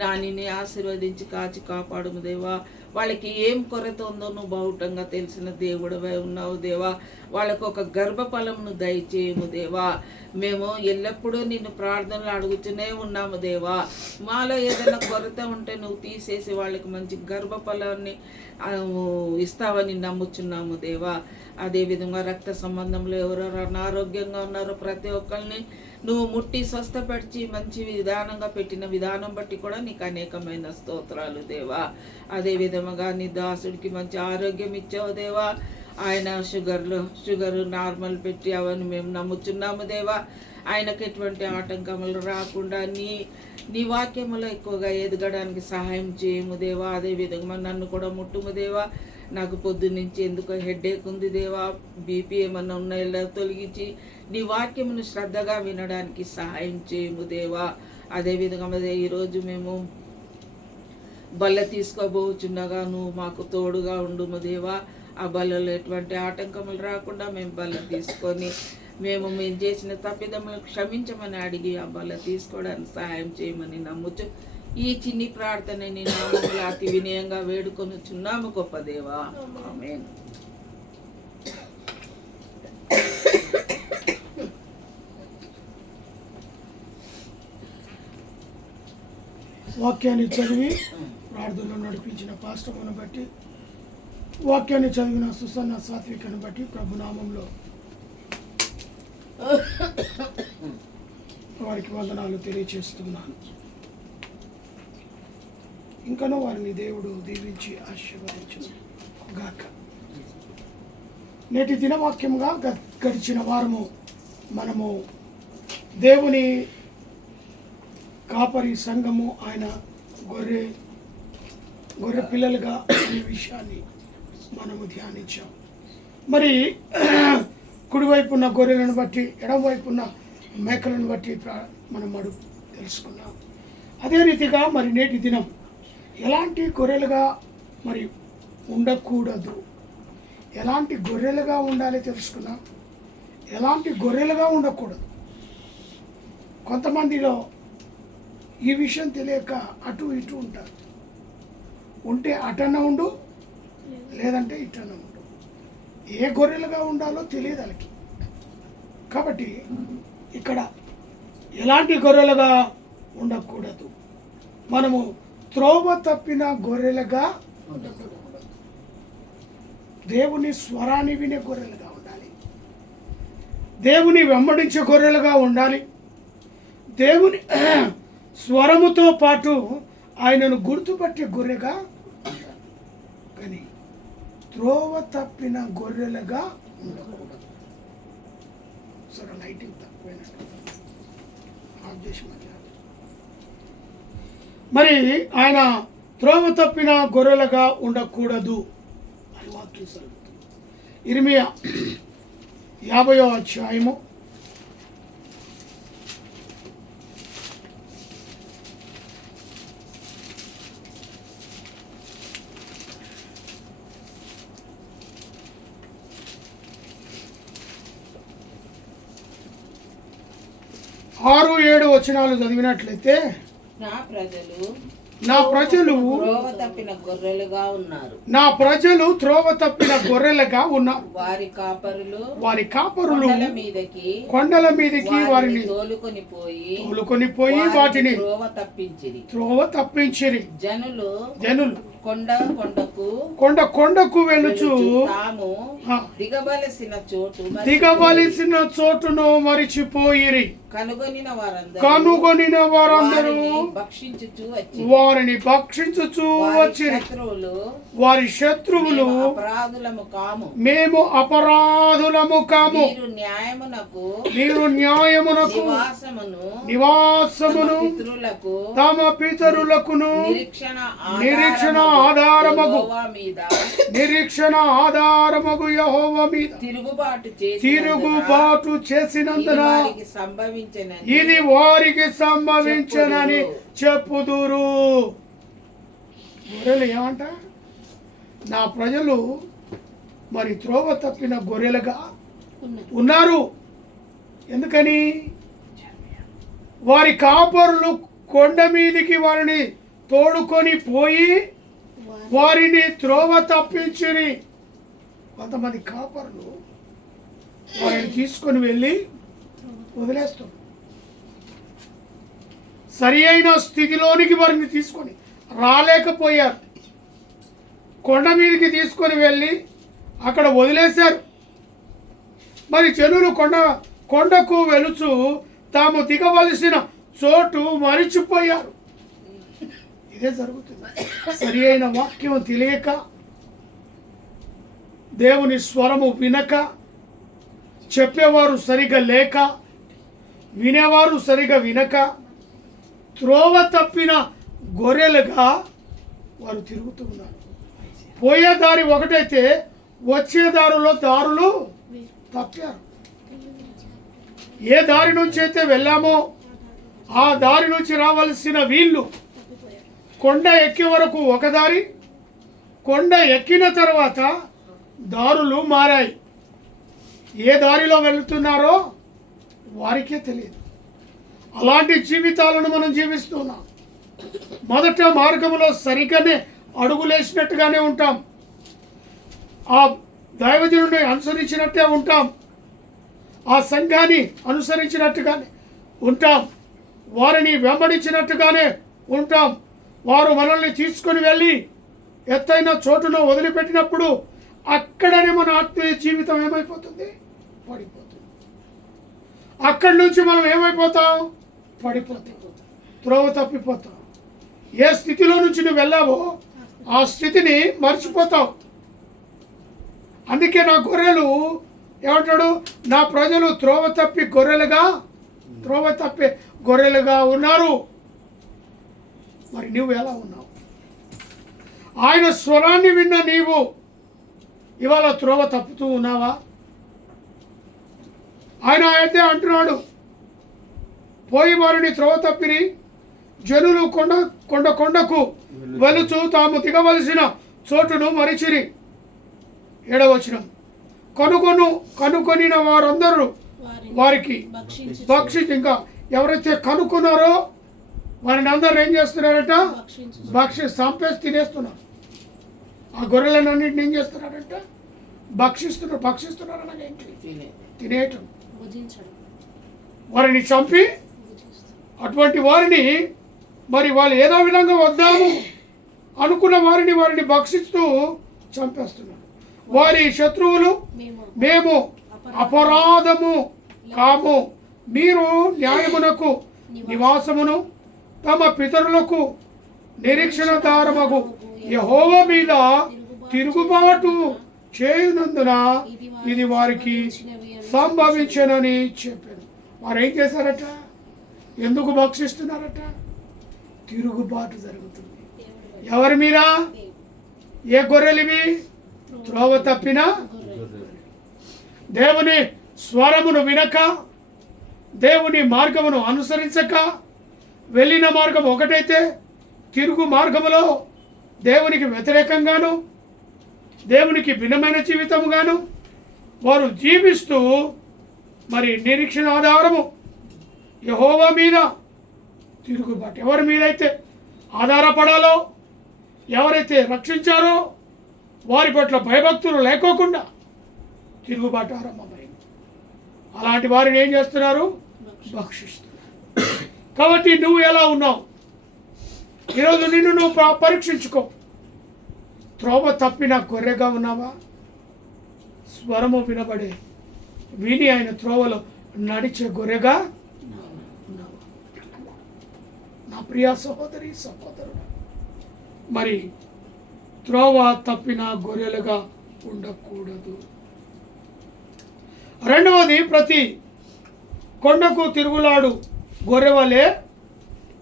నానిని ఆశీర్వదించి కాచి కాపాడుము దేవా. వాళ్ళకి ఏం కొరత ఉందో నువ్వు బహుటంగా తెలిసిన దేవుడవై ఉన్నావు దేవా. వాళ్ళకు ఒక గర్భఫలమును దయచేయము దేవా. మేము ఎల్లప్పుడూ నిన్ను ప్రార్థనలు అడుగుతూనే ఉన్నాము దేవా. మాలో ఏదైనా కొరత ఉంటే నువ్వు తీసేసి వాళ్ళకి మంచి గర్భఫలాన్ని ఇస్తావని నమ్ముచున్నాము దేవా. అదేవిధంగా రక్త సంబంధంలో ఎవరెవరు అనారోగ్యంగా ఉన్నారో ప్రతి ఒక్కరిని నువ్వు ముట్టి స్వస్థపరిచి మంచి విధానంగా పెట్టిన విధానం బట్టి కూడా నీకు అనేకమైన స్తోత్రాలు దేవా. అదే విధముగా నీ దాసుడికి మంచి ఆరోగ్యం ఇచ్చావు దేవా. ఆయన షుగరు నార్మల్ పెట్టి అవన్నీ మేము నమ్ముచున్నాము దేవా. ఆయనకు ఎటువంటి ఆటంకములు రాకుండా నీ వాక్యములో ఎక్కువగా ఎదగడానికి సహాయం చేయము దేవా. అదేవిధంగా నన్ను కూడా ముట్టుము దేవా. నాకు పొద్దున్నుంచి ఎందుకో హెడ్ఏక్ ఉంది దేవా. బీపీ ఏమన్నా ఉన్నాయో తొలగించి నీ వాక్యమును శ్రద్ధగా వినడానికి సహాయం చేయము దేవా. అదేవిధంగా ఈరోజు మేము బల్ల తీసుకోబోచుండగా నువ్వు మాకు తోడుగా ఉండుము దేవా. ఆ బల్లలో ఎటువంటి ఆటంకములు రాకుండా మేము బల్ల తీసుకొని మేము చేసిన తప్పిదములను క్షమించమని అడిగి ఆ బల్ల తీసుకోవడానికి సహాయం చేయమని నమ్ముచు ఈ చిన్ని ప్రార్థన నీ నామములో అతి వినయంగా వేడుకొనుచున్నాము గొప్ప దేవా. ఆమేన్. వాక్యాన్ని చదివి ప్రార్థనలో నడిపించిన పాస్టర్ను బట్టి, వాక్యాన్ని చదివిన సుసన్న సాత్వికను బట్టి ప్రభునామంలో వారికి వందనాలు తెలియచేస్తున్నాను. ఇంకనూ వారిని దేవుడు దీవించి ఆశీర్వదించును గాక. నేటి దినవాక్యంగా గడిచిన వారము మనము దేవుని కాపరి సంఘము, ఆయన గొర్రె పిల్లలుగా అనే విషయాన్ని మనము ధ్యానించాం. మరి కుడివైపున్న గొర్రెలను బట్టి, ఎడమవైపున్న మేకలను బట్టి మనం తెలుసుకున్నాం. అదే రీతిగా మరి నేటి దినం ఎలాంటి గొర్రెలుగా మరి ఉండకూడదు, ఎలాంటి గొర్రెలుగా ఉండాలి తెలుసుకున్నాం. ఎలాంటి గొర్రెలుగా ఉండకూడదు. కొంతమందిలో ఈ విషయం తెలియక అటు ఇటు ఉంటారు. ఉంటే అటన్న ఉండు, లేదంటే ఇటన్న ఉండు. ఏ గొర్రెలుగా ఉండాలో తెలియదు వాళ్ళకి. కాబట్టి ఇక్కడ ఎలాంటి గొర్రెలుగా ఉండకూడదు. మనము త్రోవ తప్పిన గొర్రెలుగా ఉండకూడదు. దేవుని స్వరాన్ని వినే గొర్రెలుగా ఉండాలి. దేవుని వెంబడించే గొర్రెలుగా ఉండాలి. దేవుని స్వరముతో పాటు ఆయనను గుర్తుపట్టే గొర్రెగా ఉండాలి. కానీ త్రోవ తప్పిన గొర్రెలుగా ఉండకూడదు. సరే, లైటింగ్ తక్కువైనట్టు మరి ఆయన త్రోవ తప్పిన గొర్రెలుగా ఉండకూడదు అని వాక్యం జరుగుతుంది. ఇర్మియా 50వ అధ్యాయము 6-7 వచనాలు చదివినట్లయితే, నా ప్రజలు త్రోవ తప్పిన గొర్రెలుగా ఉన్నారు. నా ప్రజలు త్రోవ తప్పిన గొర్రెలుగా ఉన్నారు. వారి కాపరులు కొండల మీదకి వారిని తోలుకొని పోయి వాటిని త్రోవ తప్పించిరి. జనులు కొండకు వెళ్ళుచు దిగవలసిన చోటును మరిచిపోయిరి. కనుగొనిన వారందరూ వారిని భక్షించుచూ వచ్చిరి. వారి శత్రువులు మేము అపరాధులము కాము. మీరు న్యాయమునకు నివాసమును తమ పితరులకును నిరీక్షణ ఆధారమగు యెహోవా మీద తిరుగుబాటు చేసినందున ఇది వారికి సంభవించనని చెప్పుదురు. గొర్రెలు ఏమంట? నా ప్రజలు మరి త్రోవ తప్పిన గొర్రెలుగా ఉన్నారు. ఎందుకని? వారి కాపరులు కొండ మీదికి వారిని తోడుకొని పోయి వారిని త్రోవ తప్పించిరి. కొంతమంది కాపరులు వారిని తీసుకొని వెళ్ళి వదిలేస్తారు. సరి అయిన స్థితిలోనికి వారిని తీసుకొని రాలేకపోయారు. కొండ మీదకి తీసుకొని వెళ్ళి అక్కడ వదిలేశారు. మరి జనులు కొండకు వెలుచు తాము దిగవలసిన చోటు మరిచిపోయారు. ఇదే జరుగుతుంది. సరి అయిన వాక్యం తెలియక, దేవుని స్వరము వినక, చెప్పేవారు సరిగా లేక, వినేవారు సరిగా వినక, త్రోవ తప్పిన గొర్రెలుగా వారు తిరుగుతూ ఉన్నారు. పోయే దారి ఒకటైతే వచ్చే దారిలో దారులు తప్పారు. ఏ దారి నుంచి అయితే వెళ్ళామో ఆ దారి నుంచి రావాల్సిన వీళ్ళు కొండ ఎక్కే వరకు ఒక దారి, కొండ ఎక్కిన తర్వాత దారులు మారాయి. ఏ దారిలో వెళ్తున్నారో వారికే తెలియదు. అలాంటి జీవితాలను మనం జీవిస్తున్నాం. మొదట మార్గంలో సరిగ్గానే అడుగులేసినట్టుగానే ఉంటాం. ఆ దైవజనుడిని అనుసరించినట్టే ఉంటాం. ఆ సంఘాన్ని అనుసరించినట్టుగానే ఉంటాం. వారిని వెంబడించినట్టుగానే ఉంటాం. వారు మనల్ని తీసుకొని వెళ్ళి ఎత్తైన చోటును వదిలిపెట్టినప్పుడు అక్కడనే మన ఆత్మీయ జీవితం ఏమైపోతుంది? పడిపోతుంది. అక్కడి నుంచి మనం ఏమైపోతాం? పడిపోతాం, త్రోవ తప్పిపోతాం. ఏ స్థితిలో నుంచి నువ్వు వెళ్ళావో ఆ స్థితిని మర్చిపోతావు. అందుకే నా గొర్రెలు ఏమంటాడు? నా ప్రజలు త్రోవ తప్పే గొర్రెలుగా ఉన్నారు. మరి నువ్వు ఎలా ఉన్నావు? ఆయన స్వరాన్ని విన్న నీవు ఇవాళ త్రోవ తప్పుతూ ఉన్నావా? ఆయన అయితే అంటున్నాడు, పోయి వారిని త్రోవ తప్పిరి, జనులు కొండకు వెలుచు తాము దిగవలసిన చోటును మరిచిరి. 7వ వచనం, కనుకొనిన వారందరూ వారికి భక్షించి, ఇంకా ఎవరైతే కనుక్కున్నారో వారిని అందరూ ఏం చేస్తున్నారట? చంపేసి తినేస్తున్నారు. ఆ గొర్రెలన్నింటిని ఏం చేస్తున్నారంట? భక్షిస్తున్నారు అనగా ఏంటి? తినేయటం, వారిని చంపి అటువంటి వారిని మరి వాళ్ళు ఏదో విధంగా వద్దాము అనుకున్న వారిని భక్షిస్తూ చంపేస్తున్నారు. వారి శత్రువులు మేము అపరాధము కాము, మీరు న్యాయమునకు నివాసమును తమ పితరులకు నిరీక్షణధారమగు యెహోవా మీద తిరుగుబాటు చేయునందున ఇది వారికి సంభవించనని చెప్పాను. వారు ఏం చేశారట? ఎందుకు భక్షిస్తున్నారట? తిరుగుబాటు జరుగుతుంది. ఎవరి మీద? ఏ గొర్రెలివి? త్రోవ తప్పిన దేవుని స్వరమును వినక, దేవుని మార్గమును అనుసరించక, వెళ్ళిన మార్గం ఒకటైతే తిరుగు మార్గములో దేవునికి వ్యతిరేకంగాను, దేవునికి భిన్నమైన జీవితముగాను వారు జీవిస్తూ మరి నిరీక్షణ ఆధారము యెహోవా మీద తిరుగుబాటు. ఎవరి మీదైతే ఆధారపడాలో, ఎవరైతే రక్షించారో వారి పట్ల భయభక్తులు లేకోకుండా తిరుగుబాటు ఆరంభమైంది. అలాంటి వారిని ఏం చేస్తున్నారు? భక్షిస్తున్నారు. కాబట్టి నువ్వు ఎలా ఉన్నావు? ఈరోజు నిన్ను నువ్వు పరీక్షించుకో. త్రోవ తప్పిన గొర్రెగా ఉన్నావా? స్వరము విని ఆయన త్రోవలో నడిచే గొర్రెగా ఉన్నావా? నా ప్రియ సహోదరి సహోదరుడు, మరి త్రోవ తప్పిన గొర్రెలుగా ఉండకూడదు. రెండవది, ప్రతి కొండకు తిరుగులాడు గొర్రె వలె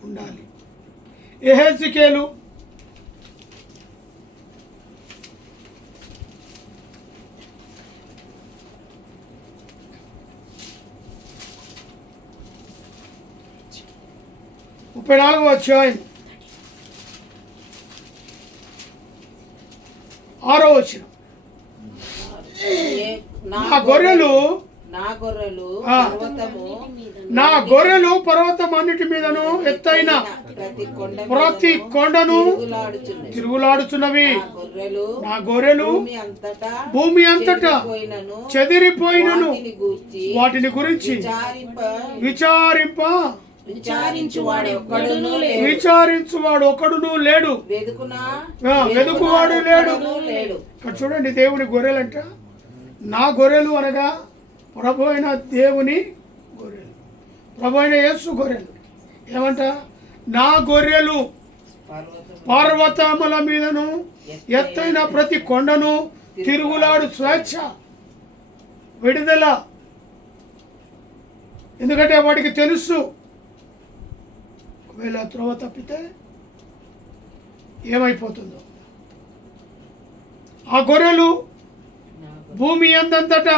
ఉండాలి. యెహెజ్కేలు 34వ అధ్యాయం 6వ వచనం, నా గొర్రెలు పర్వతము నా గొర్రెలు పర్వతం అన్నిటి మీదను ఎత్తైన ప్రతి కొండను తిరుగులాడుచున్నవి. నా గొర్రెలు భూమి అంతటా చెదిరిపోయినను వాటిని గురించి విచారించువాడు ఒకడును లేడు. వెదుకువాడు లేడు. ఇక్కడ చూడండి, దేవుని గొర్రెలంట. నా గొర్రెలు అనగా ప్రభు అయిన దేవుని గొర్రెలు, ప్రభు అయిన యేసు గొర్రెలు. ఏమంట? నా గొర్రెలు పర్వతముల మీదను ఎత్తైన ప్రతి కొండను తిరుగులాడు. స్వేచ్ఛ, విడుదల. ఎందుకంటే వాడికి తెలుసు, ఒకవేళ త్రోవ తప్పితే ఏమైపోతుందో. ఆ గొర్రెలు భూమి అందంతటా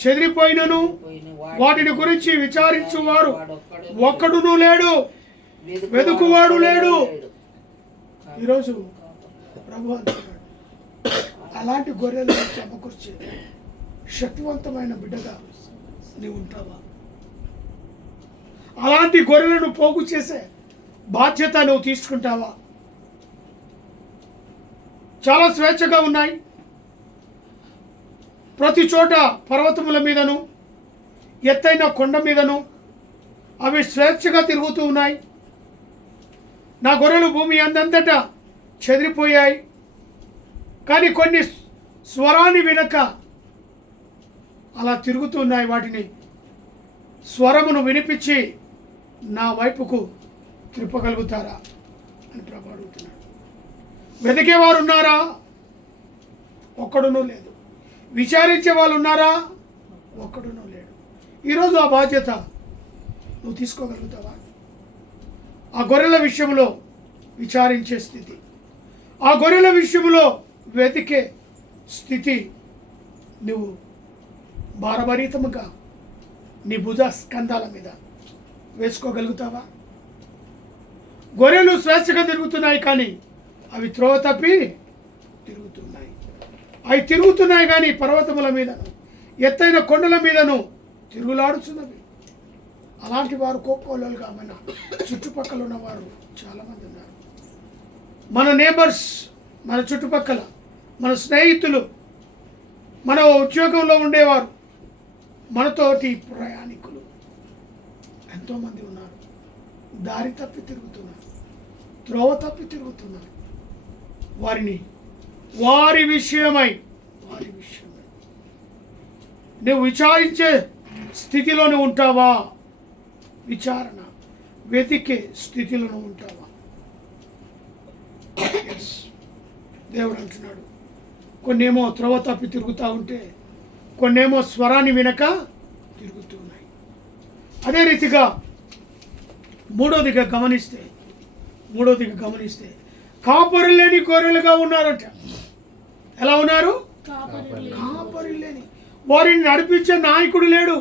చెదిరిపోయినను వాటిని గురించి విచారించువాడు ఒక్కడును లేడు, వెదుకువాడు లేడు. ఈరోజు ప్రభు అంటున్నాడు, అలాంటి గొర్రెలు సమకూర్చే శక్తివంతమైన బిడ్డగా నీవు ఉంటావా? అలాంటి గొర్రెలను పోగు చేసే బాధ్యత నువ్వు తీసుకుంటావా? చాలా స్వేచ్ఛగా ఉన్నాయి. ప్రతి చోట పర్వతముల మీదను ఎత్తైన కొండ మీదను అవి స్వేచ్ఛగా తిరుగుతూ ఉన్నాయి. నా గొర్రెలు భూమి అందంతటా చెదిరిపోయాయి. కానీ కొన్ని స్వరాన్ని వినక అలా తిరుగుతున్నాయి. వాటిని స్వరమును వినిపించి నా వైపుకు త్రిప్పగలుగుతారా అని ప్రభు అడుగుతున్నాడు. వెతికేవారు ఉన్నారా? ఒక్కడునూ లేదు. విచారించే వాళ్ళు ఉన్నారా? ఒక్కడునూ లేడు. ఈరోజు ఆ బాధ్యత నువ్వు తీసుకోగలుగుతావా? ఆ గొర్రెల విషయంలో విచారించే స్థితి, ఆ గొర్రెల విషయంలో వెతికే స్థితి నువ్వు భారభరితముగా నీ భుజ స్కంధాల మీద వేసుకోగలుగుతావా? గొర్రెలు స్వేచ్ఛగా తిరుగుతున్నాయి, కానీ అవి త్రోవ తప్పి తిరుగుతున్నాయి. అవి తిరుగుతున్నాయి కానీ పర్వతముల మీదను ఎత్తైన కొండల మీదను తిరుగులాడుతున్నవి. అలాంటి వారు కోకోలుగా మన చుట్టుపక్కల ఉన్నవారు చాలామంది ఉన్నారు. మన నేబర్స్, మన చుట్టుపక్కల, మన స్నేహితులు, మన ఉద్యోగంలో ఉండేవారు, మనతోటి ప్రయాణికులు ఎంతోమంది ఉన్నారు. దారి తప్పి తిరుగుతున్నారు, త్రోవ తప్పి తిరుగుతున్నారు. వారి విషయమై నువ్వు విచారించే స్థితిలోనే ఉంటావా? విచారణ, వెతికే స్థితిలోనే ఉంటావా? దేవుడు అంటున్నాడు, కొన్నేమో త్రోవ తప్పి తిరుగుతూ ఉంటే, కొన్నేమో స్వరాన్ని వినక తిరుగుతూ ఉన్నాయి. అదే రీతిగా మూడోదిగా గమనిస్తే కాపరి లేని గొర్రెలుగా ఉన్నారట. ఎలా ఉన్నారు? కాపరి లేని. వారిని నడిపించే నాయకుడు లేడు.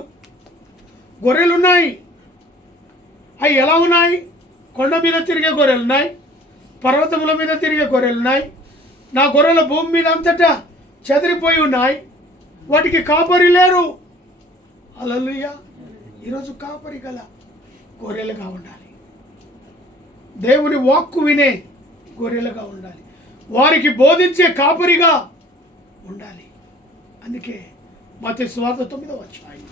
గొర్రెలు ఉన్నాయి. అవి ఎలా ఉన్నాయి? కొండ మీద తిరిగే గొర్రెలు ఉన్నాయి, పర్వతముల మీద తిరిగే గొర్రెలు ఉన్నాయి. నా గొర్రెల భూమి మీద అంతటా చెదిరిపోయి ఉన్నాయి. వాటికి కాపరి లేరు. హల్లెలూయా. ఈరోజు కాపరి గల గొర్రెలుగా ఉండాలి. దేవుని వాక్కు వినే గొర్రెలుగా ఉండాలి. వారికి బోధించే కాపరిగా ఉండాలి. అందుకే మత్తయి సువార్త 9వ అధ్యాయం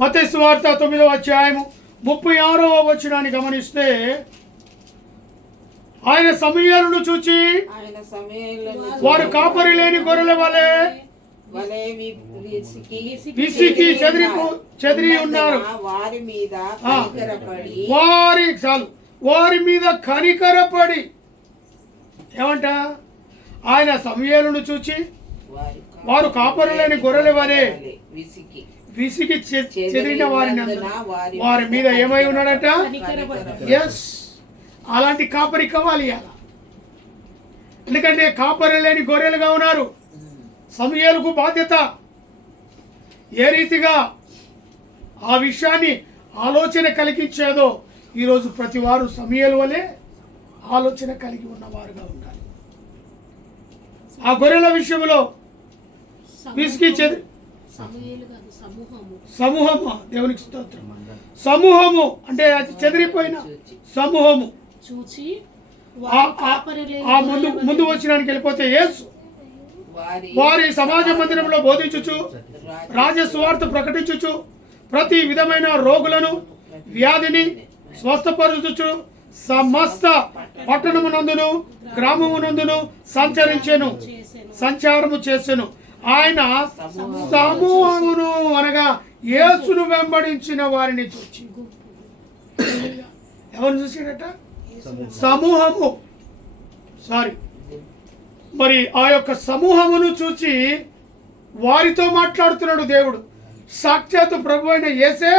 మత్తయి సువార్త 9వ అధ్యాయము 36వ వచనాన్ని గమనిస్తే, ఆయన సమూయేలును చూచి వారు కాపరి లేని గొర్రెల వలె విసికి చెదిరి ఉన్నారు. వారి మీద కనికరపడి ఏమంట? ఆయన సమూయేలును చూచి వారు కాపరి లేని గొర్రెల వలె విసికి చెదిరిన వారి మీద ఏమై ఉన్నాడట? ఎస్, అలాంటి కాపరి కావాలి అలా. ఎందుకంటే కాపరి లేని గొర్రెలుగా ఉన్నారు. సమూయేలుకు బాధ్యత. ఏ రీతిగా ఆ విషయాన్ని ఆలోచన కలిగించేదో ఈరోజు ప్రతి వారు సమూయేలు వలె ఆలోచన కలిగి ఉన్నవారుగా ఉండాలి. ఆ గొర్రెల విషయంలో విసిగి సమూహము, దేవునికి స్తోత్రం. సమూహము అంటే అది చెదిరిపోయిన సమూహము చూచి ఆ ముందు వచ్చినానికి వెళ్ళిపోతే యేసు వారి సమాజ మందిరంలో బోధించుచు, రాజ్య సువార్త ప్రకటించుచు, ప్రతి విధమైన రోగులను వ్యాధిని స్వస్థపరచుచు సమస్త పట్టణమునందును గ్రామమునందును సంచారము చేసెను. ఆయన సమూహమును అనగా యేసును వెంబడించిన వారిని చూచి, ఎవరు చూసాడట? సమూహము. మరి ఆ యొక్క సమూహమును చూచి వారితో మాట్లాడుతున్నాడు దేవుడు. సాక్షాత్తు ప్రభు అయిన యేసే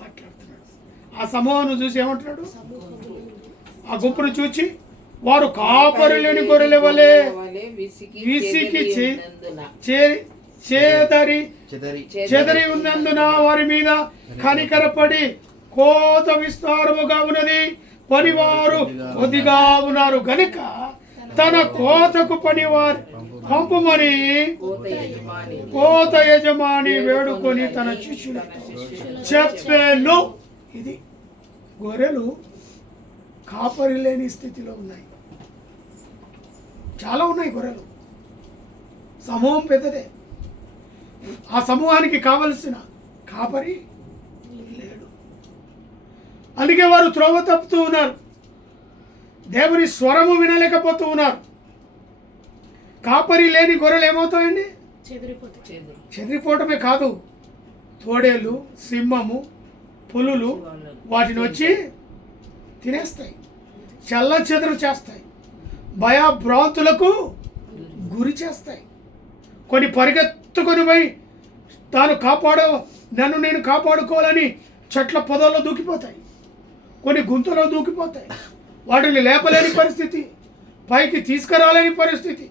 మాట్లాడుతున్నాడు. ఆ సమూహాన్ని చూసి ఏమంటున్నాడు? ఆ గుంపును చూచి వారు కాపరి లేని గొర్రెల వలె విసికి చెదరి ఉన్నందున వారి మీద కనికరపడి కోత విస్తారముగా ఉన్నది, పనివారు కొద్దిగా ఉన్నారు గనుక తన కోతకు పనివారు పంపమని కోత యజమాని వేడుకొని తన శిష్యులతో చెప్పాను. ఇది గొర్రెలు కాపరి లేని స్థితిలో ఉన్నాయి. చాలా ఉన్నాయి గొర్రెలు. సమూహం పెద్దదే. ఆ సమూహానికి కావలసిన కాపరి లేడు. అందుకే వారు త్రోవ తప్పుతూ ఉన్నారు. దేవుని స్వరము వినలేకపోతూ ఉన్నారు. కాపరి లేని గొర్రెలు ఏమవుతాయండి? చెదిరిపోవటమే కాదు, తోడేళ్ళు, సింహము, పులులు వాటిని వచ్చి తినేస్తాయి, చల్ల చెదరు చేస్తాయి, భయభ్రాంతులకు గురి చేస్తాయి. కొన్ని పరిగెత్తుకొని పోయి నన్ను నేను కాపాడుకోవాలని చెట్ల పొదల్లో దూకిపోతాయి, కొన్ని గుంతలో దూకిపోతాయి. వాటిని లేపలేని పరిస్థితి, పైకి తీసుకురాలేని పరిస్థితి,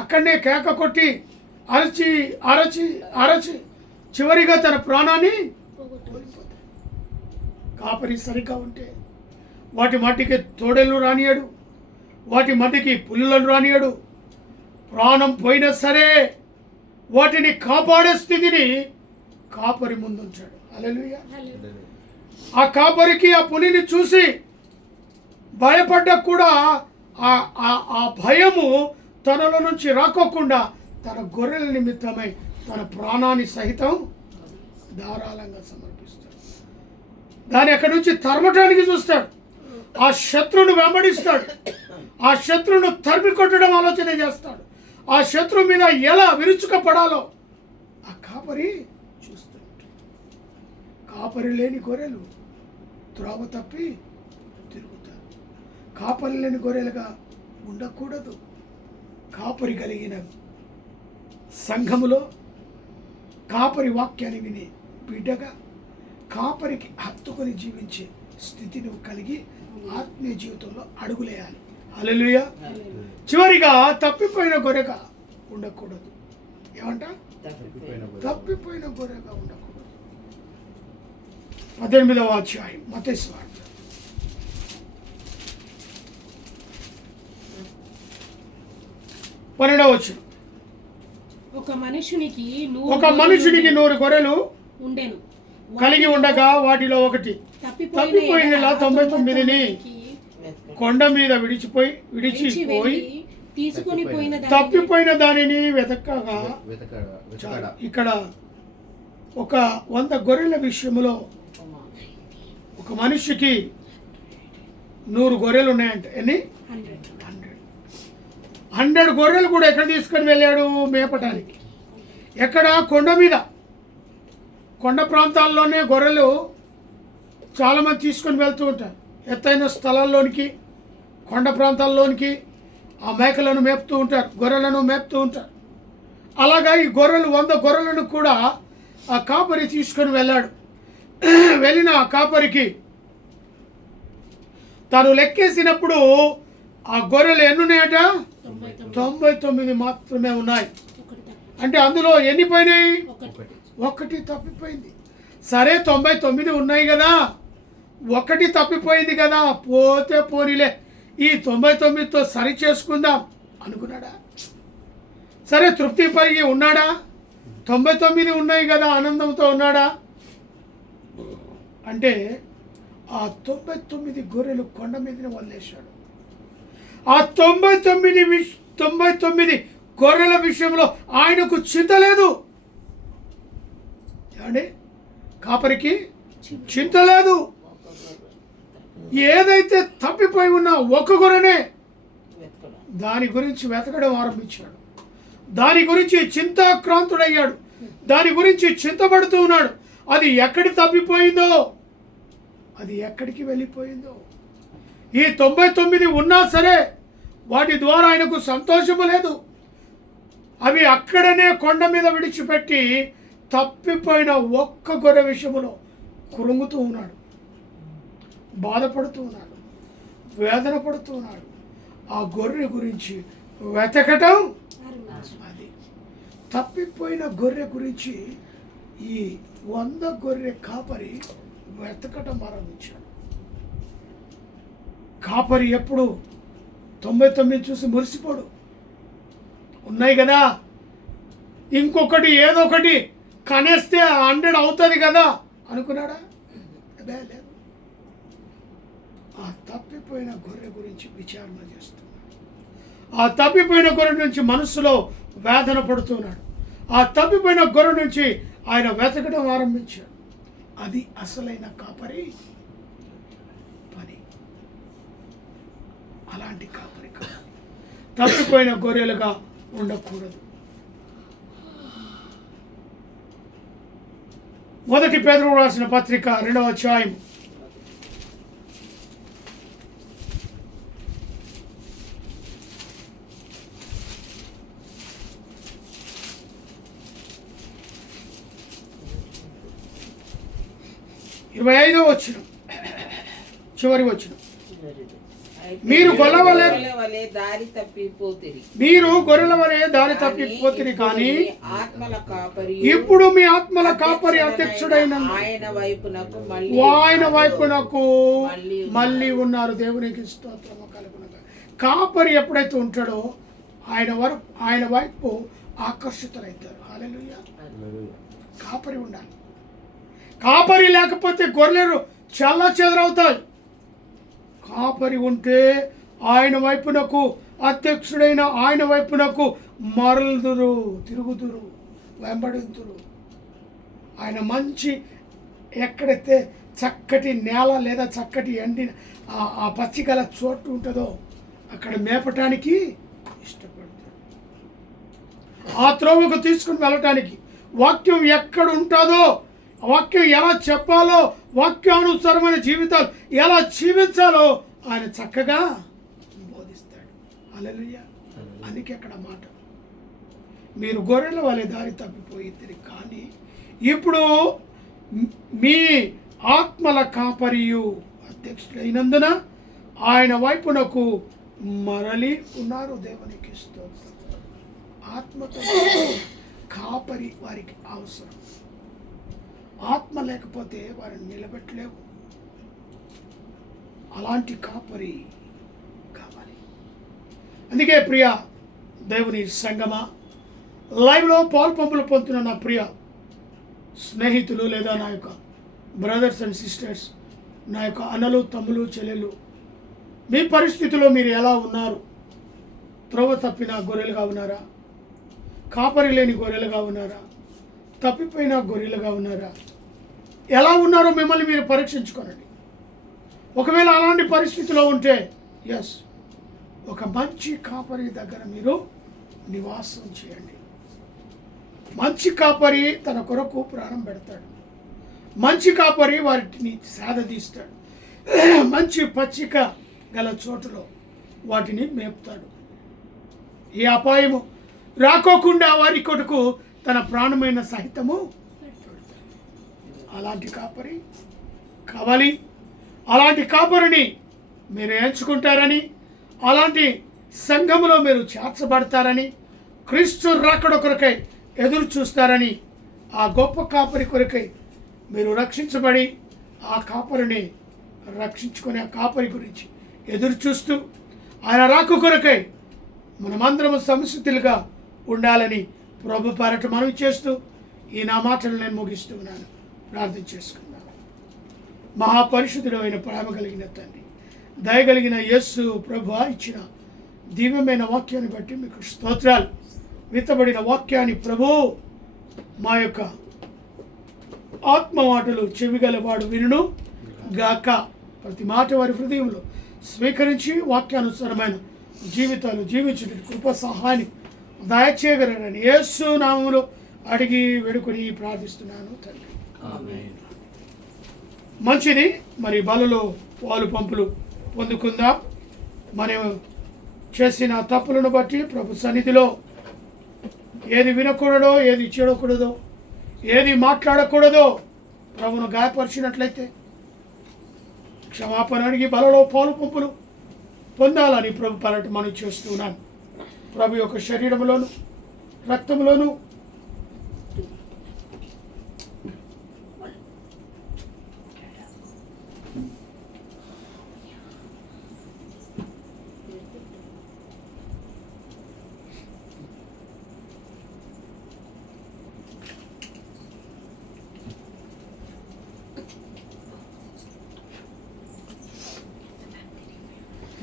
అక్కడనే కేక కొట్టి అరచి అరచి అరచి చివరిగా తన ప్రాణాన్ని కోల్పోతాయి. కాపరి సరిగ్గా ఉంటే వాటి మట్టికి తోడేళ్ళు రానియడు, వాటి మట్టికి పులులను రానియడు. ప్రాణం పోయినా సరే వాటిని కాపాడే స్థితిని కాపరి ముందుంచాడు. హల్లెలూయా. ఆ కాపరికి ఆ పులిని చూసి భయపడ్డా కూడా ఆ భయము తనలో నుంచి రాకోకుండా తన గొర్రెల నిమిత్తమై తన ప్రాణాన్ని సహితం ధారాళంగా సమర్పిస్తాడు. దాన్ని అక్కడి నుంచి తరమటానికి చూస్తాడు. ఆ శత్రువును వెంబడిస్తాడు. ఆ శత్రువును తరిమి కొట్టడం ఆలోచన చేస్తాడు. ఆ శత్రువు మీద ఎలా విరుచుకపడాలో ఆ కాపరి చూస్తుంటాడు. కాపరి లేని గొర్రెలు త్రోవ తప్పి తిరుగుతారు. కాపరి లేని గొర్రెలుగా ఉండకూడదు. కాపరి కలిగిన సంఘములో కాపరి వాక్యాన్ని విని బిడ్డగా కాపరికి హత్తుకొని జీవించే స్థితి నువ్వు కలిగి ఆత్మీయ జీవితంలో అడుగులేయాలి. హల్లెలూయా. చివరిగా తప్పిపోయిన గొర్రెగా ఉండకూడదు. ఏమంట? తప్పిపోయిన గొర్రెగా ఉండకూడదు. 18వ అధ్యాయం మత్తయి సువార్త 12వ వచనం. ఒక మనుషునికి 100 గొర్రెలు ఉండెను, కలిగి ఉండగా వాటిలో ఒకటి తప్పిపోయినలా 99ని కొండ మీద విడిచిపోయి తప్పిపోయిన దానిని వెతకగా ఇక్కడ ఒక 100 గొర్రెల విషయంలో ఒక మనిషికి 100 గొర్రెలు ఉన్నాయంట. ఎన్ని? 100 గొర్రెలు కూడా ఎక్కడ తీసుకొని వెళ్ళాడు? మేపటానికి. ఎక్కడ? కొండ మీద. కొండ ప్రాంతాల్లోనే గొర్రెలు చాలామంది తీసుకొని వెళ్తూ ఉంటారు. ఎత్తైన స్థలాల్లోనికి, కొండ ప్రాంతాల్లోనికి ఆ మేకలను మేపుతూ ఉంటారు, గొర్రెలను మేపుతూ ఉంటారు. అలాగా ఈ గొర్రెలు 100 గొర్రెలను కూడా ఆ కాపరి తీసుకొని వెళ్ళాడు. వెళ్ళిన ఆ కాపరికి తాను లెక్కేసినప్పుడు ఆ గొర్రెలు ఎన్ని ఉన్నాయట? 99 మాత్రమే ఉన్నాయి. అంటే అందులో ఎన్ని పోయినాయి? ఒకటి తప్పిపోయింది. సరే 99 ఉన్నాయి కదా, ఒకటి తప్పిపోయింది కదా, పోతే పోనీలే, ఈ 99తో సరి చేసుకుందాం అనుకున్నాడా? సరే తృప్తి పైకి ఉన్నాడా? 99 ఉన్నాయి కదా, ఆనందంతో ఉన్నాడా అంటే ఆ 99 గొర్రెలు కొండ మీదనే వదిలేశాడు. ఆ 99 గొర్రెల విషయంలో ఆయనకు చింత లేదు. ఏమండి, కాపరికి చింత లేదు. ఏదైతే తప్పిపోయి ఉన్న ఒక గొర్రెనే దాని గురించి వెతకడం ఆరంభించాడు. దాని గురించి చింతాక్రాంతుడయ్యాడు. దాని గురించి చింతపడుతూ ఉన్నాడు. అది ఎక్కడి తప్పిపోయిందో, అది ఎక్కడికి వెళ్ళిపోయిందో. ఈ 99 ఉన్నా సరే వాటి ద్వారా ఆయనకు సంతోషము లేదు. అవి అక్కడనే కొండ మీద విడిచిపెట్టి తప్పిపోయిన ఒక్క గొర్రె విషయంలో కృంగుతూ ఉన్నాడు, బాధపడుతూ ఉన్నాడు, వేదన పడుతూ ఉన్నాడు. ఆ గొర్రె గురించి వెతకటం, అది తప్పిపోయిన గొర్రె గురించి ఈ 100 గొర్రె కాపరి వెతకటం ఆరంభించాడు. కాపరి ఎప్పుడు 99 చూసి మురిసిపోడు. ఉన్నాయి కదా, ఇంకొకటి ఏదో ఒకటి కనేస్తే 100 అవుతుంది కదా అనుకున్నాడా? అదే లేదు. ఆ తప్పిపోయిన గొర్రె గురించి విచారణ చేస్తున్నాడు. ఆ తప్పిపోయిన గొర్రె నుంచి మనస్సులో వేదన పడుతున్నాడు. ఆ తప్పిపోయిన గొర్రె నుంచి ఆయన వెతకడం ఆరంభించాడు. అది అసలైన కాపరి పని. అలాంటి కాపరి కాదు, తప్పిపోయిన గొర్రెలుగా ఉండకూడదు. 1 పేతురు రాసిన పత్రిక 2వ అధ్యాయం 25వ వచనం, చివరి వచనం. మీరు గొర్రెల వలె దారి తప్పిపోతిరి. మీరు గొర్రెల వలె దారి తప్పిపోతిరి కానీ ఆత్మల కాపరి ఇప్పుడు మీ ఆత్మల కాపరి అధ్యక్షుడైన ఆయన వైపునకు మళ్ళీ ఉన్నారు. దేవునికి స్తోత్రము కలుగునుగాక. కాపరి ఎప్పుడైతే ఉంటాడో ఆయన వైపు ఆకర్షితులైతారు. హల్లెలూయా. కాపరి ఉండాలి. కాపరి లేకపోతే గొర్రెలు చాలా చెదరవుతాయి. కాపరి ఉంటే ఆయన వైపునకు అధ్యక్షుడైన ఆయన వైపునకు మరలుదురు, తిరుగుదురు, వెంబడింతురు. ఆయన మంచి ఎక్కడైతే చక్కటి నేల లేదా చక్కటి ఎండిన ఆ పచ్చిగల చోటు ఉంటుందో అక్కడ మేపటానికి ఇష్టపడతాడు. ఆ త్రోవకు తీసుకుని వెళ్ళటానికి, వాక్యం ఎక్కడ ఉంటుందో, వాక్యం ఎలా చెప్పాలో, వాక్యానుసారమైన జీవితాలు ఎలా జీవించాలో ఆయన చక్కగా బోధిస్తాడు. హల్లెలూయా. అందుకే అక్కడ మాట, మీరు గొర్రెల వలె దారి తప్పిపోయిద్దరు కానీ ఇప్పుడు మీ ఆత్మల కాపరియు అధ్యక్షుడైనందున ఆయన వైపునకు మరలి ఉన్నారు. దేవునికి స్తోత్రం. ఆత్మతో కాపరి వారికి అవసరం. ఆత్మ లేకపోతే వారిని నిలబెట్టలేవు. అలాంటి కాపరి కావాలి. అందుకే ప్రియ దేవుని సంగమా, లైవ్లో పాల్పంపులు పొందుతున్న నా ప్రియ స్నేహితులు లేదా నా యొక్క బ్రదర్స్ అండ్ సిస్టర్స్, నా యొక్క అన్నలు, తమ్ములు, చెల్లెలు, మీ పరిస్థితిలో మీరు ఎలా ఉన్నారు? త్రోవ తప్పిన గొర్రెలుగా ఉన్నారా? కాపరి లేని గొర్రెలుగా ఉన్నారా? తప్పిపోయిన గొర్రెలుగా ఉన్నారా? ఎలా ఉన్నారో మిమ్మల్ని మీరు పరీక్షించుకోనండి. ఒకవేళ అలాంటి పరిస్థితిలో ఉంటే ఎస్, ఒక మంచి కాపరి దగ్గర మీరు నివాసం చేయండి. మంచి కాపరి తన కొరకు ప్రాణం పెడతాడు. మంచి కాపరి వాటిని సాధదీస్తాడు. మంచి పచ్చిక గల చోటులో వాటిని మేపుతాడు. ఈ అపాయము రాకోకుండా వారి కొరకు తన ప్రాణమైన సహితము పెడతాడు. అలాంటి కాపరి కావాలి. అలాంటి కాపరిని మీరు ఎంచుకుంటారని, అలాంటి సంఘములో మీరు చేర్చబడతారని, క్రీస్తు రాకడ కొరకై ఎదురు చూస్తారని, ఆ గొప్ప కాపరి కొరకై మీరు రక్షించబడి ఆ కాపరిని రక్షించుకునే ఆ కాపరి గురించి ఎదురు చూస్తూ ఆయన రాక కొరకై మనమందరము సంసిద్ధులుగా ఉండాలని ప్రభు పేరట మనవి చేస్తూ ఈ నా మాటలు నేను ముగిస్తూ ఉన్నాను. ప్రార్థన చేసుకున్నాను. మహాపరిశుద్ధుడు అయిన ప్రేమ కలిగిన తండ్రి, దయగలిగిన యేసు ప్రభు ఇచ్చిన దివ్యమైన వాక్యాన్ని బట్టి మీకు స్తోత్రాలు. విత్తబడిన వాక్యాన్ని ప్రభు మా యొక్క ఆత్మ మాటలు చెవిగలవాడు వినును గాక. ప్రతి మాట వారి హృదయంలో స్వీకరించి వాక్యానుసారమైన జీవితాలు జీవించుటకు కృప సహాయాన్ని దయచేయగలరని యేసు నామములో అడిగి వేడుకొని ప్రార్థిస్తున్నాను తండ్రి. మంచిది. మరి బలలో పాలు పంపులు పొందుకుందాం. మనం చేసిన తప్పులను బట్టి ప్రభు సన్నిధిలో ఏది వినకూడదో, ఏది చూడకూడదో, ఏది మాట్లాడకూడదో ప్రభును గాయపరిచినట్లయితే క్షమాపణ అడిగి బలలో పాలు పంపులు పొందాలని ప్రభు పరట మనం చేస్తున్నాను. ప్రభు యొక్క శరీరంలోను రక్తంలోను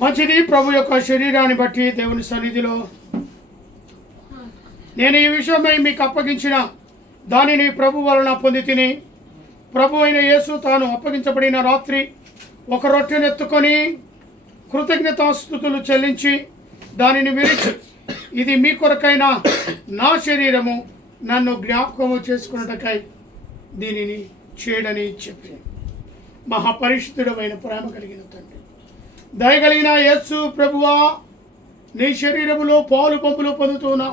మంచిది. ప్రభు యొక్క శరీరాన్ని బట్టి దేవుని సన్నిధిలో నేను ఈ విషయమై మీకు అప్పగించిన దానిని ప్రభు వలన పొంది తిని, ప్రభు అయిన యేసు తాను అప్పగించబడిన రాత్రి ఒక రొట్టెనెత్తుకొని కృతజ్ఞతాస్తుతులు చెల్లించి దానిని విరిచి, ఇది మీ కొరకైన నా శరీరము, నన్ను జ్ఞాపకము చేసుకున్నటకై దీనిని చేయడని చెప్పి, మహాపరిశుద్ధుడమైన ప్రేమ కలిగిన తండ్రి, దయగలిగిన యేసు ప్రభువా, నీ శరీరములో పాలు పంపులు పొందుతున్నా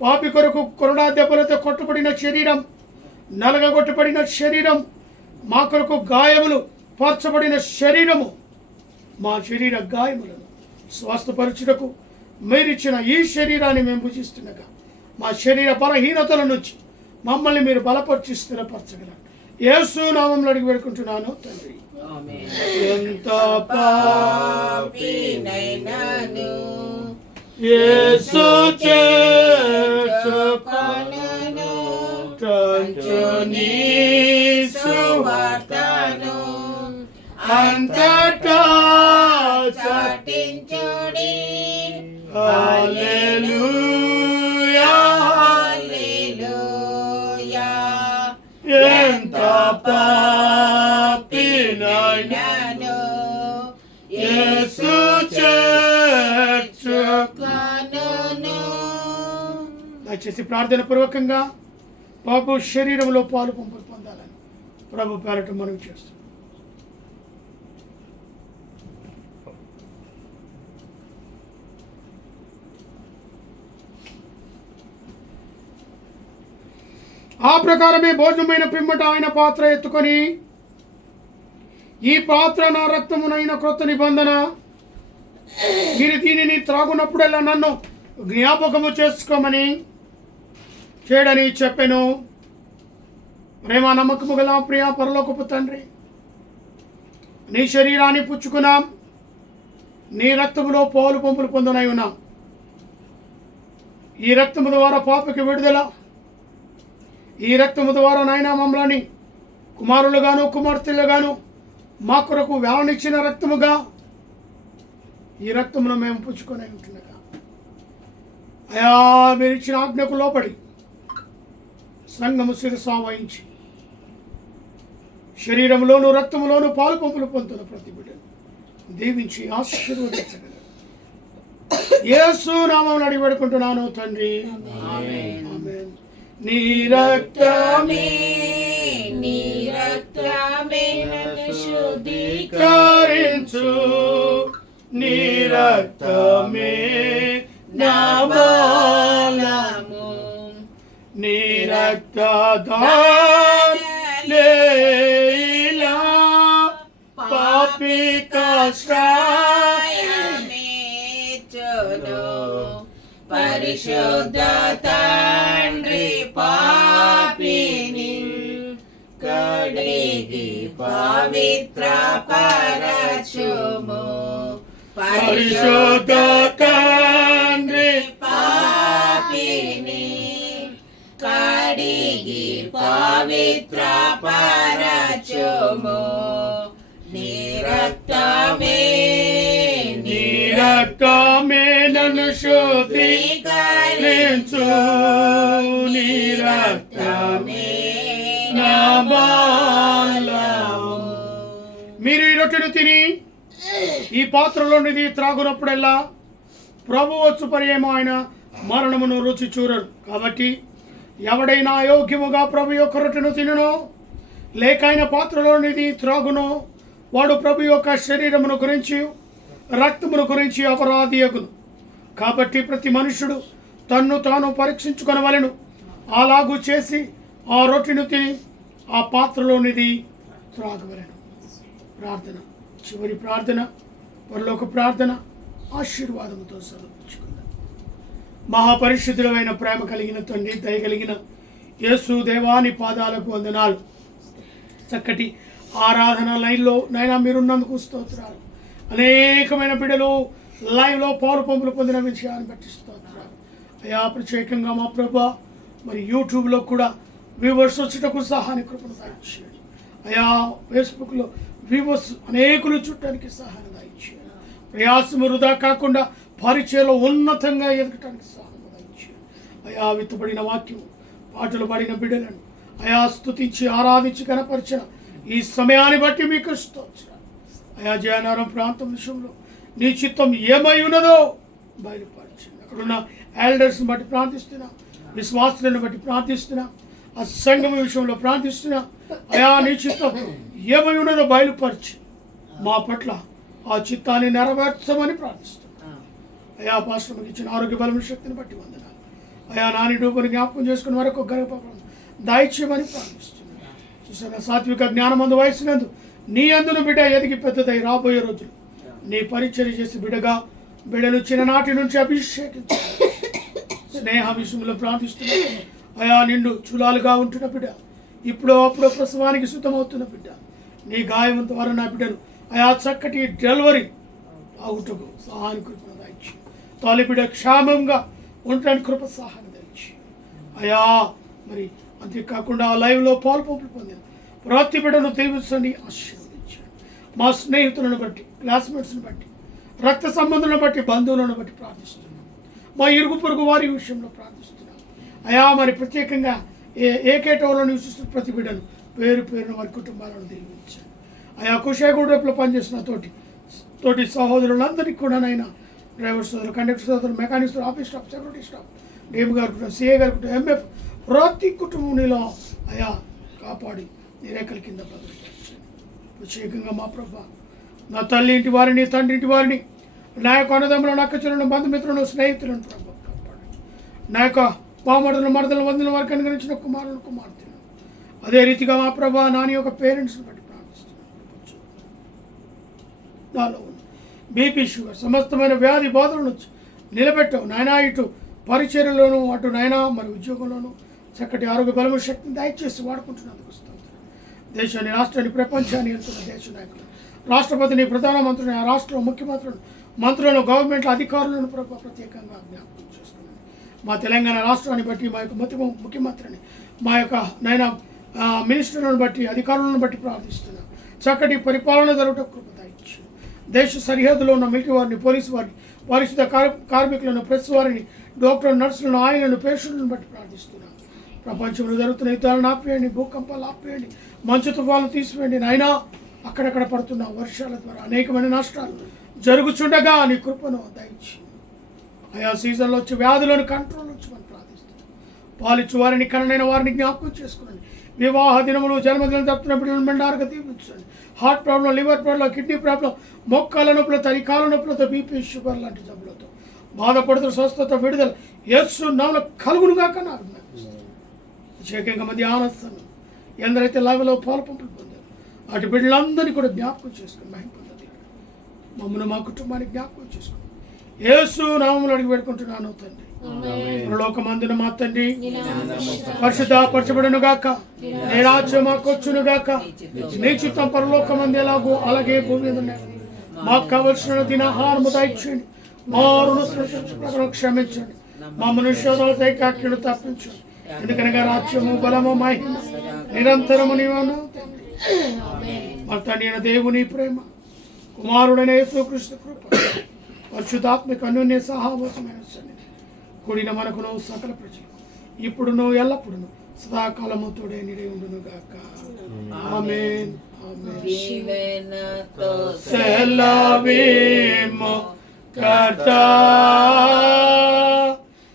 పాపి కొరకు కొరడా దెబ్బలతో కొట్టబడిన శరీరం, నలగగొట్టబడిన శరీరం, మా కొరకు గాయములు పరచబడిన శరీరము, మా శరీర గాయములను స్వస్థపరచుటకు మీరిచ్చిన ఈ శరీరాన్ని మేము భుజిస్తుండగా మా శరీర బలహీనతల నుంచి మమ్మల్ని మీరు బలపరిచి స్థిరపరచగలరు. యేసు నామములో అడిగి వేడుకుంటున్నాను తండ్రి. ఎంత పాపినైనాను యేసు చేర్చుకొనును, నీ సువార్తను అంతటా చాటించుడి. హల్లెలూయా హల్లెలూయా. ఎంత పాపినైనాను యేసు చేర్చుకొనును. దయచేసి ప్రార్థన పూర్వకంగా బాబు శరీరంలో పాలు పంపులు పొందాలని ప్రభు పేరట మనవి చేస్తున్నాం. ఆ ప్రకారమే భోజనమైన పిమ్మట ఆయన పాత్ర ఎత్తుకొని, ఈ పాత్ర నా రక్తమునైన క్రొత్త నిబంధన, మీరు దీనిని త్రాగునప్పుడల్లా నన్ను జ్ఞాపకము చేసుకోమని చేయడని చెప్పెను. ప్రేమ నమ్మకము గల ప్రియ పరలోకపు తండ్రి, నీ శరీరాన్ని పుచ్చుకున్నాం, నీ రక్తములో పాలు పంపులు పొందనై ఉన్నాం. ఈ రక్తము ద్వారా పాపకి విడుదల, ఈ రక్తము ద్వారా నాయన మమ్మల్ని కుమారులుగాను కుమార్తెలుగాను మా కొరకు వేలనిచ్చిన రక్తముగా ఈ రక్తమును మేము పుచ్చుకొని ఉంటుండగా, అయా మీరు ఇచ్చిన ఆజ్ఞకు లోపడి సంఘము శిరస వహించి శరీరంలోను రక్తములోను పాలు పంపులు పొందుతున్న ప్రతి బిడ్డను దీవించి ఆశీర్వదించగలరు. యేసు నామమున అడిగి వేడుకుంటున్నాను తండ్రి. ఆమేన్. ఆమేన్. నీ రక్తమే నన్ను శుద్ధీకరించు. కరించు, నీ రక్తమే నా బలము, నీ రక్తధారలేలా పాపి కష్టాయమేచును. పరిశుద్ధ తండ్రి పాపిని కడిగి పవిత్ర పరచుము. పరిశుద్ధ తండ్రి పాపి కడిగి పవిత్ర పరచుము. నీ రక్తమే నన్ను శుద్ధీకరించు. నీ రక్తమే నా బలము. మీరు ఈ రొట్టెను తిని ఈ పాత్రలోనిది త్రాగునప్పుడల్లా ప్రభు వచ్చు పర్యేమో ఆయన మరణమును రుచి చూరరు. కాబట్టి ఎవడైనా అయోగ్యముగా ప్రభు యొక్క రొట్టెను తినునో లేక ఆయన పాత్రలోనిది త్రాగునో వాడు ప్రభు యొక్క శరీరమును గురించి రక్తమును గురించి అపరాధియగును. కాబట్టి ప్రతి మనుష్యుడు తన్ను తాను పరీక్షించుకొనవలెను. అలాగూ చేసి ఆ రొట్టెను తిని ఆ పాత్రలోనిది త్రాగవలెను. ప్రార్థన, చివరి ప్రార్థన, పరలోక ప్రార్థన ఆశీర్వాదముతో సమర్పించుకుందాం. మహాపరిశుద్ధులైన ప్రేమ కలిగిన తండ్రి, దయ కలిగిన యేసు దేవాని పాదాలకు వందనాలు. చక్కటి ఆరాధన లైన్లో నైనా మీరున్నందుకు స్తోత్రాలు. అనేకమైన బిడ్డలు లైవ్లో పౌరు పంపులు పొందిన విషయాన్ని బట్టి స్తోత్రాలు అయా. ప్రత్యేకంగా మా ప్రభా మరి యూట్యూబ్లో కూడా వ్యూవర్స్ వచ్చుటకు సహాయ కృపను దాయిచ్చేయండి అయా. ఫేస్బుక్లో వ్యూవర్స్ అనేకులు చుట్టానికి సహాయం దాయిచ్చేయండి. ప్రయాసం వృధా కాకుండా పరిచయలో ఉన్నతంగా ఎదగటానికి సహాయం దాయిచ్చేయండి అయా. విత్తబడిన వాక్యం, పాటలు పడిన బిడ్డలను అయా స్తుతించి ఆరాధించి కనపరిచిన ఈ సమయాన్ని బట్టి మీకు స్తోత్రాలు అయా. జయనారం ప్రాంతం విషయంలో నీ చిత్తం ఏమై ఉన్నదో బయలుపరచండి. అక్కడున్న ఎల్డర్స్ని బట్టి ప్రార్థిస్తున్నా, విశ్వాసులను బట్టి ప్రార్థిస్తున్నా, ఆ సంఘం విషయంలో ప్రార్థిస్తున్నా అయా. నీ చిత్తం ఏమై ఉన్నదో బయలుపరిచి మా పట్ల ఆ చిత్తాన్ని నెరవేర్చమని ప్రార్థిస్తున్నా అయా. పాస్టర్కి ఇచ్చిన ఆరోగ్య బలమైన శక్తిని బట్టి వందనాలు అయా. నాని డూపుని జ్ఞాపకం చేసుకుని వరకు గర్భఫలం దాయిచ్యమని ప్రార్థిస్తున్నా. చూసారా, సాత్విక జ్ఞానమందు వయసునందు నీ అందును బిడ్డ ఎదిగి పెద్దదై రాబోయే రోజులు నీ పరిచర్య చేసి బిడ్డలు చిన్ననాటి నుంచి అభిషేకించు. స్నేహ విషయంలో ప్రార్థిస్తున్నా అయా. నిండు చూలాలుగా ఉంటున్న బిడ్డ, ఇప్పుడు అప్పుడు ప్రసవానికి సిద్ధమవుతున్న బిడ్డ, నీ గాయం ద్వారా నా బిడ్డను అయా చక్కటి డెలివరీ అవుటకు సహాయం కృపను దాయిచ్చి, తల్లి బిడ్డ క్షేమంగా ఉండటానికి కృప సహాయం దాయిచ్చి అయా. మరి అంతేకాకుండా ఆ లైవ్లో పాల్పంపులు పొందిన ప్రతి బిడ్డను దీవించండి, ఆశీర్వదించండి. మా స్నేహితులను బట్టి, క్లాస్మేట్స్ని బట్టి, రక్త సంబంధులను బట్టి, బంధువులను బట్టి ప్రార్థిస్తున్నాం. మా ఇరుగు పొరుగు వారి విషయంలో ప్రార్థిస్తున్నాం అయా. మరి ప్రత్యేకంగా ఏకేటంలో నివసిస్తున్న ప్రతి బిడ్డను పేరు పేరున వారి కుటుంబాలను దీవించండి అయా. కుషేగూడలో పనిచేసిన తోటి సహోదరులందరికీ కూడా నైనా డ్రైవర్ సోదరులు, కండక్టర్ సోదరులు, మెకానిక్ సోదరులు, office staff, security staff, DM గారి కుటుంబం, సిఏ గారి కుటుంబం, ఎంఎఫ్ ప్రతి కుటుంబంలో అయా కాపాడి నిరేకల కింద భద్రపరచండి. ప్రత్యేకంగా మా ప్రభా నా తల్లి ఇంటి వారిని, తండ్రి ఇంటి వారిని, నా యొక్క అన్నదమ్ములను, అక్కచెల్లెలను, బంధుమిత్రులను, స్నేహితులను ప్రభా కాపాడండి. నా యొక్క బామరులను, మరదలు, వందల వారికి అనుగ్రహించిన కుమారులను, కుమార్తెలను అదే రీతిగా మా ప్రభా నాని యొక్క పేరెంట్స్ని బట్టి ప్రార్థిస్తున్నాను. నాలో ఉన్న బీపీ, షుగర్, సమస్తమైన వ్యాధి బాధల నుంచి నిలబెట్టావు నాయనా. ఇటు పరిచర్యలోను, అటు నాయనా మరి ఉద్యోగంలోను చక్కటి ఆరోగ్య బలమైన శక్తిని దయచేసి వాడుకుంటున్నందుకు స్తోత్రం. దేశాన్ని, రాష్ట్రాన్ని, ప్రపంచాన్ని వెళ్తున్న దేశ నాయకులు, రాష్ట్రపతిని, ప్రధానమంత్రిని, ఆ రాష్ట్రంలో ముఖ్యమంత్రులను, మంత్రులను, గవర్నమెంట్ అధికారులను ప్రత్యేకంగా జ్ఞాపకం చేసుకున్నాను. మా తెలంగాణ రాష్ట్రాన్ని బట్టి, మా యొక్క ముఖ్యమంత్రిని, మా యొక్క నైనా మినిస్టర్లను బట్టి, అధికారులను బట్టి ప్రార్థిస్తున్నాను. చక్కటి పరిపాలన జరుగుటకు కృప దయచేయండి. దేశ సరిహద్దులో ఉన్న మిలిటరీ వారిని, పోలీసు వారిని, పరిశుద్ధ కార్మికులను, ప్రెస్ వారిని, డాక్టర్, నర్సులను, ఆయనను, పేషెంట్లను బట్టి ప్రార్థిస్తున్నాను. ప్రపంచంలో జరుగుతున్న యుద్ధాలను ఆపేయండి, భూకంపాలు ఆపేయండి, మంచు తుఫాను తీసివేయండి నాయనా. అక్కడక్కడ పడుతున్న వర్షాల ద్వారా అనేకమైన నష్టాలు జరుగుచుండగా నీ కృపను దయచేయండి ఆయా. సీజన్లో వచ్చి వ్యాధులను కంట్రోల్ ఉంచమని ప్రార్థిస్తున్నాను. పాలిచ్చు వారిని, కననైన వారిని జ్ఞాపకం చేసుకునండి. వివాహ దినములు, జన్మదినం జరుపుతున్న బిడ్డలను మెండారుగా దీవించండి. Heart problem, liver problem, kidney problem, మొక్కల నొప్పులతో, అరికాల నొప్పులతో, బీపీ, షుగర్ లాంటి జబ్బులతో బాధపడుతున్న స్వస్థత, విడుదల యేసు నామములో కలుగునుగాక. నాకు ప్రత్యేకంగా మధ్యాహ్న సమయం ఎందరైతే లైవ్లో పాల్పంపులు పొందారు అటు బిడ్డలందరినీ కూడా జ్ఞాపకం చేసుకుని మహిమ పొందగలరు. మమ్మల్ని, మా కుటుంబాన్ని జ్ఞాపకం చేసుకుని యేసు నామములో అడిగి పెట్టుకుంటున్నాను తండ్రి. పరలోకమందున మా తండ్రి, పరిశుద్ధపరచబడును గాక, నీ రాజ్యం మాకొచ్చును గాక, నీ చిత్తం పరలోకమందు ఎలాగో అలాగే భూమి మీద ఉన్నది. మాకు కావలసిన దినాహారము దయచేయండి. మా రుణ క్షమించండి. మా మనుష్యులతో కాకిని తప్పించండి. ఎందుకనగా రాజ్యము బలము మహిమ నిరంతరము నీవను మన తండ్రి అయిన దేవుని ప్రేమ కుమారుడైన యేసుక్రీస్తు కృప పరిశుద్ధాత్మిక అన్యోన్య సహవాసమైన సన్నిధి కూడిన మనకును సకల ప్రజలు ఇప్పుడును ఎల్లప్పుడును సదాకాలము తోడే నిడి ఉండును గాక ఆమేన్ ఆమేన్ దీవెనతో సెలవేమో కర్తా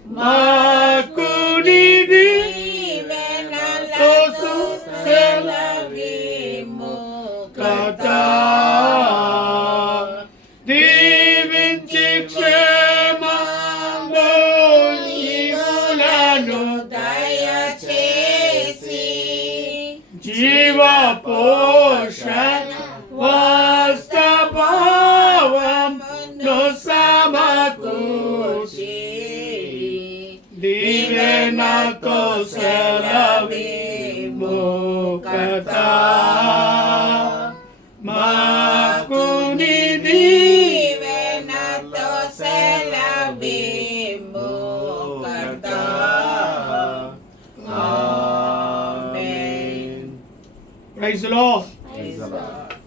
మాకు నీది దీవెనలతో సెలవేమో కర్తా దీవించి క్షేమము ఈవులను దయచేసి జీవ పోషణ వాస్తవం సమకూర్చి దీవెనతో సెలవేమో కర్తా మాకు నీ దీవెనతో సెలవేమో కర్తా. Amen. Praise Lord. Praise the Lord.